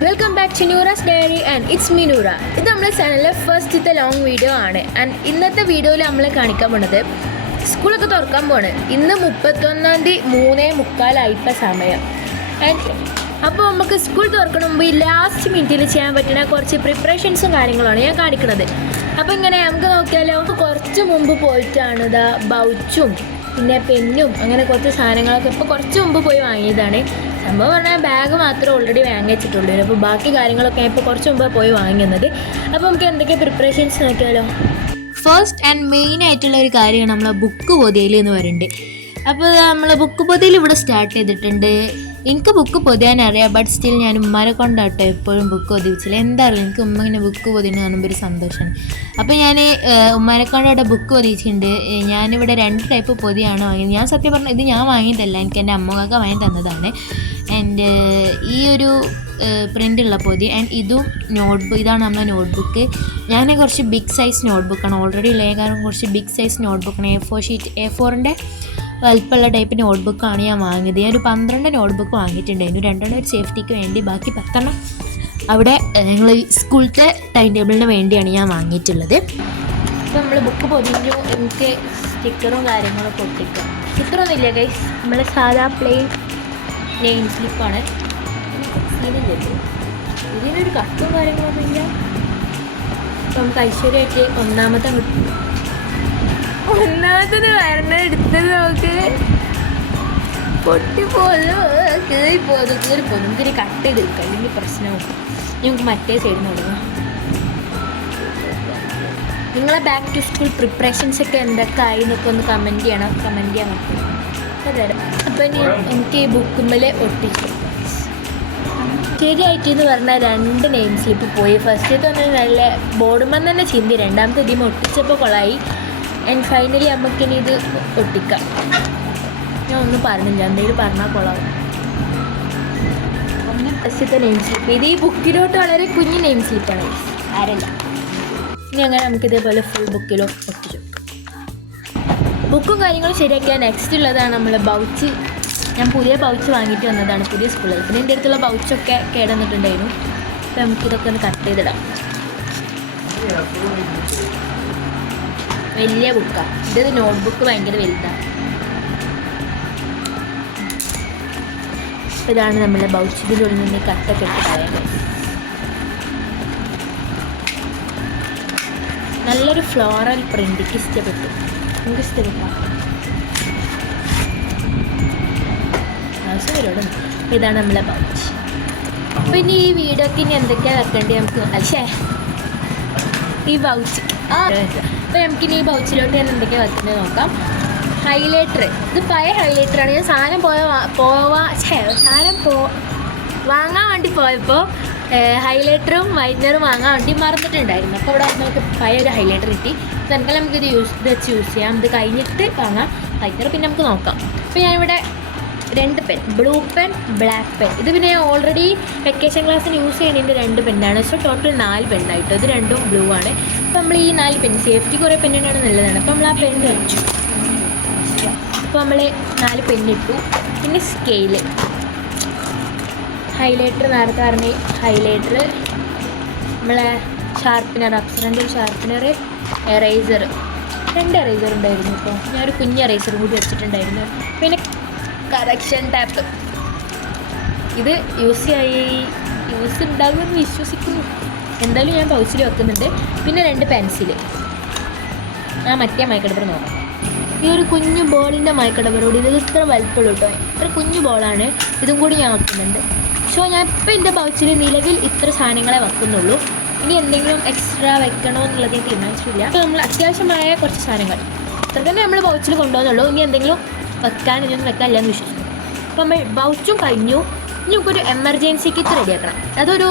Welcome back to Noora's diary and it's me Noora. ഇത് നമ്മുടെ ചാനലിലെ ഫസ്റ്റത്തെ ലോങ് വീഡിയോ ആണ്. ആൻഡ് ഇന്നത്തെ വീഡിയോയിൽ നമ്മൾ കാണിക്കാൻ പോണത് സ്കൂളൊക്കെ തുറക്കാൻ പോണ്. ഇന്ന് 31 തീയതി 3:45 സമയം. ആൻഡ് അപ്പോൾ നമുക്ക് സ്കൂൾ തുറക്കണ മുമ്പ് ഈ ലാസ്റ്റ് മിനിറ്റിൽ ചെയ്യാൻ പറ്റുന്ന കുറച്ച് പ്രിപ്പറേഷൻസും കാര്യങ്ങളാണ് ഞാൻ കാണിക്കുന്നത്. അപ്പോൾ ഇങ്ങനെ നമുക്ക് നോക്കിയാലോ, കുറച്ച് മുമ്പ് പോയിട്ടാണ് ഇതാ ബൗച്ചും പിന്നെ പെന്നും അങ്ങനെ കുറച്ച് സാധനങ്ങളൊക്കെ ഇപ്പോൾ കുറച്ച് മുമ്പ് പോയി വാങ്ങിയതാണ്. സംഭവം പറഞ്ഞാൽ ബാഗ് മാത്രമേ ഓൾറെഡി വാങ്ങി വെച്ചിട്ടുള്ളൂ. അപ്പോൾ ബാക്കി കാര്യങ്ങളൊക്കെ ഇപ്പോൾ കുറച്ച് മുമ്പ് പോയി വാങ്ങുന്നത്. അപ്പോൾ നമുക്ക് എന്തൊക്കെ പ്രിപ്പറേഷൻസ് നോക്കിയാലോ. ഫസ്റ്റ് ആൻഡ് മെയിൻ ആയിട്ടുള്ള ഒരു കാര്യമാണ് നമ്മളെ ബുക്ക് പൊതിയൽ എന്ന് പറയുന്നുണ്ട്. അപ്പോൾ നമ്മൾ ബുക്ക് പൊതിയൽ ഇവിടെ സ്റ്റാർട്ട് ചെയ്തിട്ടുണ്ട്. എനിക്ക് ബുക്ക് പൊതിയാൻ അറിയാം, ബട്ട് സ്റ്റിൽ ഞാൻ ഉമ്മാരെ കൊണ്ടാട്ടോ എപ്പോഴും ബുക്ക് പൊതിച്ചില്ല. എന്താ അറിയില്ല, എനിക്ക് ഉമ്മ ഇങ്ങനെ ബുക്ക് പൊതിന് കാണുമ്പോൾ ഒരു സന്തോഷമാണ്. അപ്പോൾ ഞാൻ ഉമ്മാരെ കൊണ്ടായിട്ട് ബുക്ക് പൊതിച്ചിട്ടുണ്ട്. ഞാനിവിടെ 2 ടൈപ്പ് പൊതിയാണ് വാങ്ങിയത്. ഞാൻ സത്യം പറഞ്ഞാൽ ഇത് ഞാൻ വാങ്ങിയതല്ല, എനിക്ക് എൻ്റെ അമ്മക്കൊക്കെ വാങ്ങി തന്നതാണ്. ആൻഡ് ഈ ഒരു പ്രിൻ്റുള്ള പൊതി ആൻഡ് ഇതാണ് നമ്മളെ നോട്ട്ബുക്ക്. ഞാൻ കുറച്ച് ബിഗ് സൈസ് നോട്ട്ബുക്കാണ് ഓൾറെഡി ഉള്ളത്. കാരണം കുറച്ച് ബിഗ് സൈസ് നോട്ട്ബുക്കാണ്. A4 വലിപ്പമുള്ള ടൈപ്പ് നോട്ട്ബുക്കാണ് ഞാൻ വാങ്ങിയത്. ഞാൻ ഒരു 12 നോട്ട്ബുക്ക് വാങ്ങിയിട്ടുണ്ടായിരുന്നു. 2 ഒരു സേഫ്റ്റിക്ക് വേണ്ടി, ബാക്കി 10 അവിടെ ഞങ്ങൾ സ്കൂളത്തെ ടൈം ടേബിളിന് വേണ്ടിയാണ് ഞാൻ വാങ്ങിയിട്ടുള്ളത്. അപ്പോൾ നമ്മൾ ബുക്ക് പൊതിഞ്ഞു. എനിക്ക് സ്റ്റിക്കറും കാര്യങ്ങളൊക്കെ ഒട്ടിക്കാം. സ്റ്റിക്കറൊന്നും ഇല്ല ഗൈസ്, നമ്മൾ സാധാ പ്ലെയിൻ നെയിം സ്ലിപ്പാണ്. ഇതിനൊരു കട്ടും കാര്യങ്ങളൊന്നും ഇല്ല. അപ്പോൾ നമുക്ക് ഐശ്വര്യമായിട്ട് ഒന്നാമത്തത് വരണ എടുത്തത് നമുക്ക് പൊട്ടിപ്പോകുന്നു, കീറിപ്പോകുന്നു. നമുക്കൊരു കട്ട് ചെയ്ത് എടുക്കാം, അല്ലെങ്കിൽ പ്രശ്നവും. നമുക്ക് മറ്റേ സൈഡിൽ നിന്ന് തുടങ്ങാം. നിങ്ങളെ ബാക്ക് ടു സ്കൂൾ പ്രിപ്പറേഷൻസ് ഒക്കെ എന്തൊക്കെ ആയി എന്നൊക്കെ ഒന്ന് കമൻറ്റ് ചെയ്യാൻ പറ്റും. അപ്പോൾ ഇനി എനിക്ക് ഈ ബുക്കുമ്മൽ ഒട്ടിച്ചു ശരിയായിട്ടെന്ന് പറഞ്ഞാൽ 2 നെയിം സ്ലിപ്പ് പോയി. ഫസ്റ്റത്തെ ഒന്ന് നല്ല ബോർഡുമ്പോൾ തന്നെ ചിന്തി, രണ്ടാമത്തെ ഇതിമ ഒട്ടിച്ചപ്പോൾ കൊളായി. ആൻഡ് ഫൈനലി നമുക്കിനി ഇത് ഒട്ടിക്കാം. ഞാൻ ഒന്നും പറഞ്ഞില്ല, എന്തെങ്കിലും പറഞ്ഞാൽ കൊള്ളാവും. ഫസ്റ്റത്തെ നെയിം സ്ലിപ്പ് ഇത് ഈ ബുക്കിലോട്ട് വളരെ കുഞ്ഞ് നെയിം സ്ലിപ്പാണ്, ആരല്ല. ഇനി അങ്ങനെ നമുക്കിതേപോലെ ഫുൾ ബുക്കിലോ ഒട്ടിച്ചു. ബുക്കും കാര്യങ്ങളും ശരിയാക്കിയാൽ നെക്സ്റ്റ് ഉള്ളതാണ് നമ്മളെ ബൗച്ച്. ഞാൻ പുതിയ ബൗച്ച് വാങ്ങിയിട്ട് വന്നതാണ് പുതിയ സ്കൂളിൽ. പിന്നെ എൻ്റെ അടുത്തുള്ള ബൗച്ചൊക്കെ കേടന്നിട്ടുണ്ടായിരുന്നു. അപ്പോൾ നമുക്കിതൊക്കെ ഒന്ന് കട്ട് ചെയ്തിടാം. വലിയ ബുക്കാണ് ഇത്, നോട്ട്ബുക്ക് ഭയങ്കര വലുതാണ്. ഇതാണ് നമ്മളെ ബൗച്ച്. ഇതിനുള്ളിൽ നിന്ന് കട്ടൊക്കെ ഇട്ട് കളയാൻ. നല്ലൊരു ഫ്ലോറൽ പ്രിൻ്റ് എനിക്ക് ഇഷ്ടപ്പെട്ടു. ഇതാണ് നമ്മളെ ബൗച്ച്. അപ്പോൾ ഇനി ഈ വീഡിയോക്ക് ഇനി എന്തൊക്കെയാണ് വെക്കേണ്ടത് നമുക്ക് ഈ ബൗച്ച്. അപ്പോൾ നമുക്കിനി ഈ ബൗച്ചിലോട്ട് ഞാൻ എന്തൊക്കെയാണ് വെക്കുന്നത് നോക്കാം. ഹൈലൈറ്റർ, ഇത് പഴയ ഹൈലൈറ്ററാണ്. ഞാൻ സാധനം വാങ്ങാൻ വേണ്ടി പോയപ്പോൾ ഹൈലൈറ്ററും വൈറ്റ്നറും വാങ്ങാൻ വേണ്ടി മറന്നിട്ടുണ്ടായിരുന്നു. അപ്പോൾ ഇവിടെ നമുക്ക് പഴയ ഒരു ഹൈലൈറ്റർ കിട്ടി. തൽക്കാലം നമുക്കിത് വെച്ച് യൂസ് ചെയ്യാം. ഇത് കഴിഞ്ഞിട്ട് വാങ്ങാം വൈറ്റ്നർ, പിന്നെ നമുക്ക് നോക്കാം. അപ്പോൾ ഞാനിവിടെ 2 pen, blue pen, black pen. ഇത് പിന്നെ ഓൾറെഡി വെക്കേഷൻ ക്ലാസ്സിന് യൂസ് ചെയ്യുന്നതിൻ്റെ 2 പെന്നാണ്. So total 4 പെന്നായിട്ട്. ഇത് 2ഉം ബ്ലൂ ആണ്. അപ്പോൾ നമ്മൾ ഈ 4 പെൻ, സേഫ്റ്റി കുറേ പെന്നാണ് നല്ലതാണ്. അപ്പോൾ നമ്മൾ ആ പെണ്ണ് വെച്ചു. അപ്പോൾ നമ്മൾ 4 പെന്നിട്ടു. പിന്നെ സ്കെയില്, ഹൈലൈറ്റർ, നേരത്തെ പറഞ്ഞ ഹൈലൈറ്റർ, നമ്മളെ ഷാർപ്പനർ, അപ്സറിൻ്റെ ഒരു ഷാർപ്പനർ, എറേസർ, 2 എറേസർ ഉണ്ടായിരുന്നു. അപ്പോൾ ഞാനൊരു കുഞ്ഞ് എറേസർ കൂടി വെച്ചിട്ടുണ്ടായിരുന്നു. പിന്നെ കറക്ഷൻ ടാപ്പ്, ഇത് യൂസ് ഉണ്ടാകുമെന്ന് വിശ്വസിക്കുന്നു. എന്തായാലും ഞാൻ പൗച്ചിൽ വെക്കുന്നുണ്ട്. പിന്നെ 2 പെൻസിൽ, മറ്റേ മൈക്കടപ്പർ നോക്കാം. ഈ ഒരു കുഞ്ഞു ബോളിൻ്റെ മൈക്കടപ്പറോട് ഇത് ഇത്ര വലുപ്പമുള്ളൂ കേട്ടോ. ഇത്ര കുഞ്ഞു ബോളാണ്. ഇതും കൂടി ഞാൻ വെക്കുന്നുണ്ട്. സോ ഞാൻ ഇപ്പോൾ എൻ്റെ പൗച്ചിൽ നിലവിൽ ഇത്ര സാധനങ്ങളെ വെക്കുന്നുള്ളൂ. ഇനി എന്തെങ്കിലും എക്സ്ട്രാ വെക്കണോ എന്നുള്ളത് തീരുമാനിച്ചിട്ടില്ല. അപ്പോൾ നമ്മൾ അത്യാവശ്യമായ കുറച്ച് സാധനങ്ങൾ ഇത്ര തന്നെ നമ്മൾ പൗച്ചിൽ കൊണ്ടുപോകുന്നുള്ളൂ. ഇനി എന്തെങ്കിലും ഇനിയൊന്നും വെക്കാനില്ല എന്ന് വിശ്വസിക്കുന്നു. അപ്പോൾ നമ്മൾ ബൗച്ചും കഴിഞ്ഞു. ഇനി നമുക്കൊരു എമർജൻസി കിറ്റ് റെഡിയാക്കണം. അതൊരു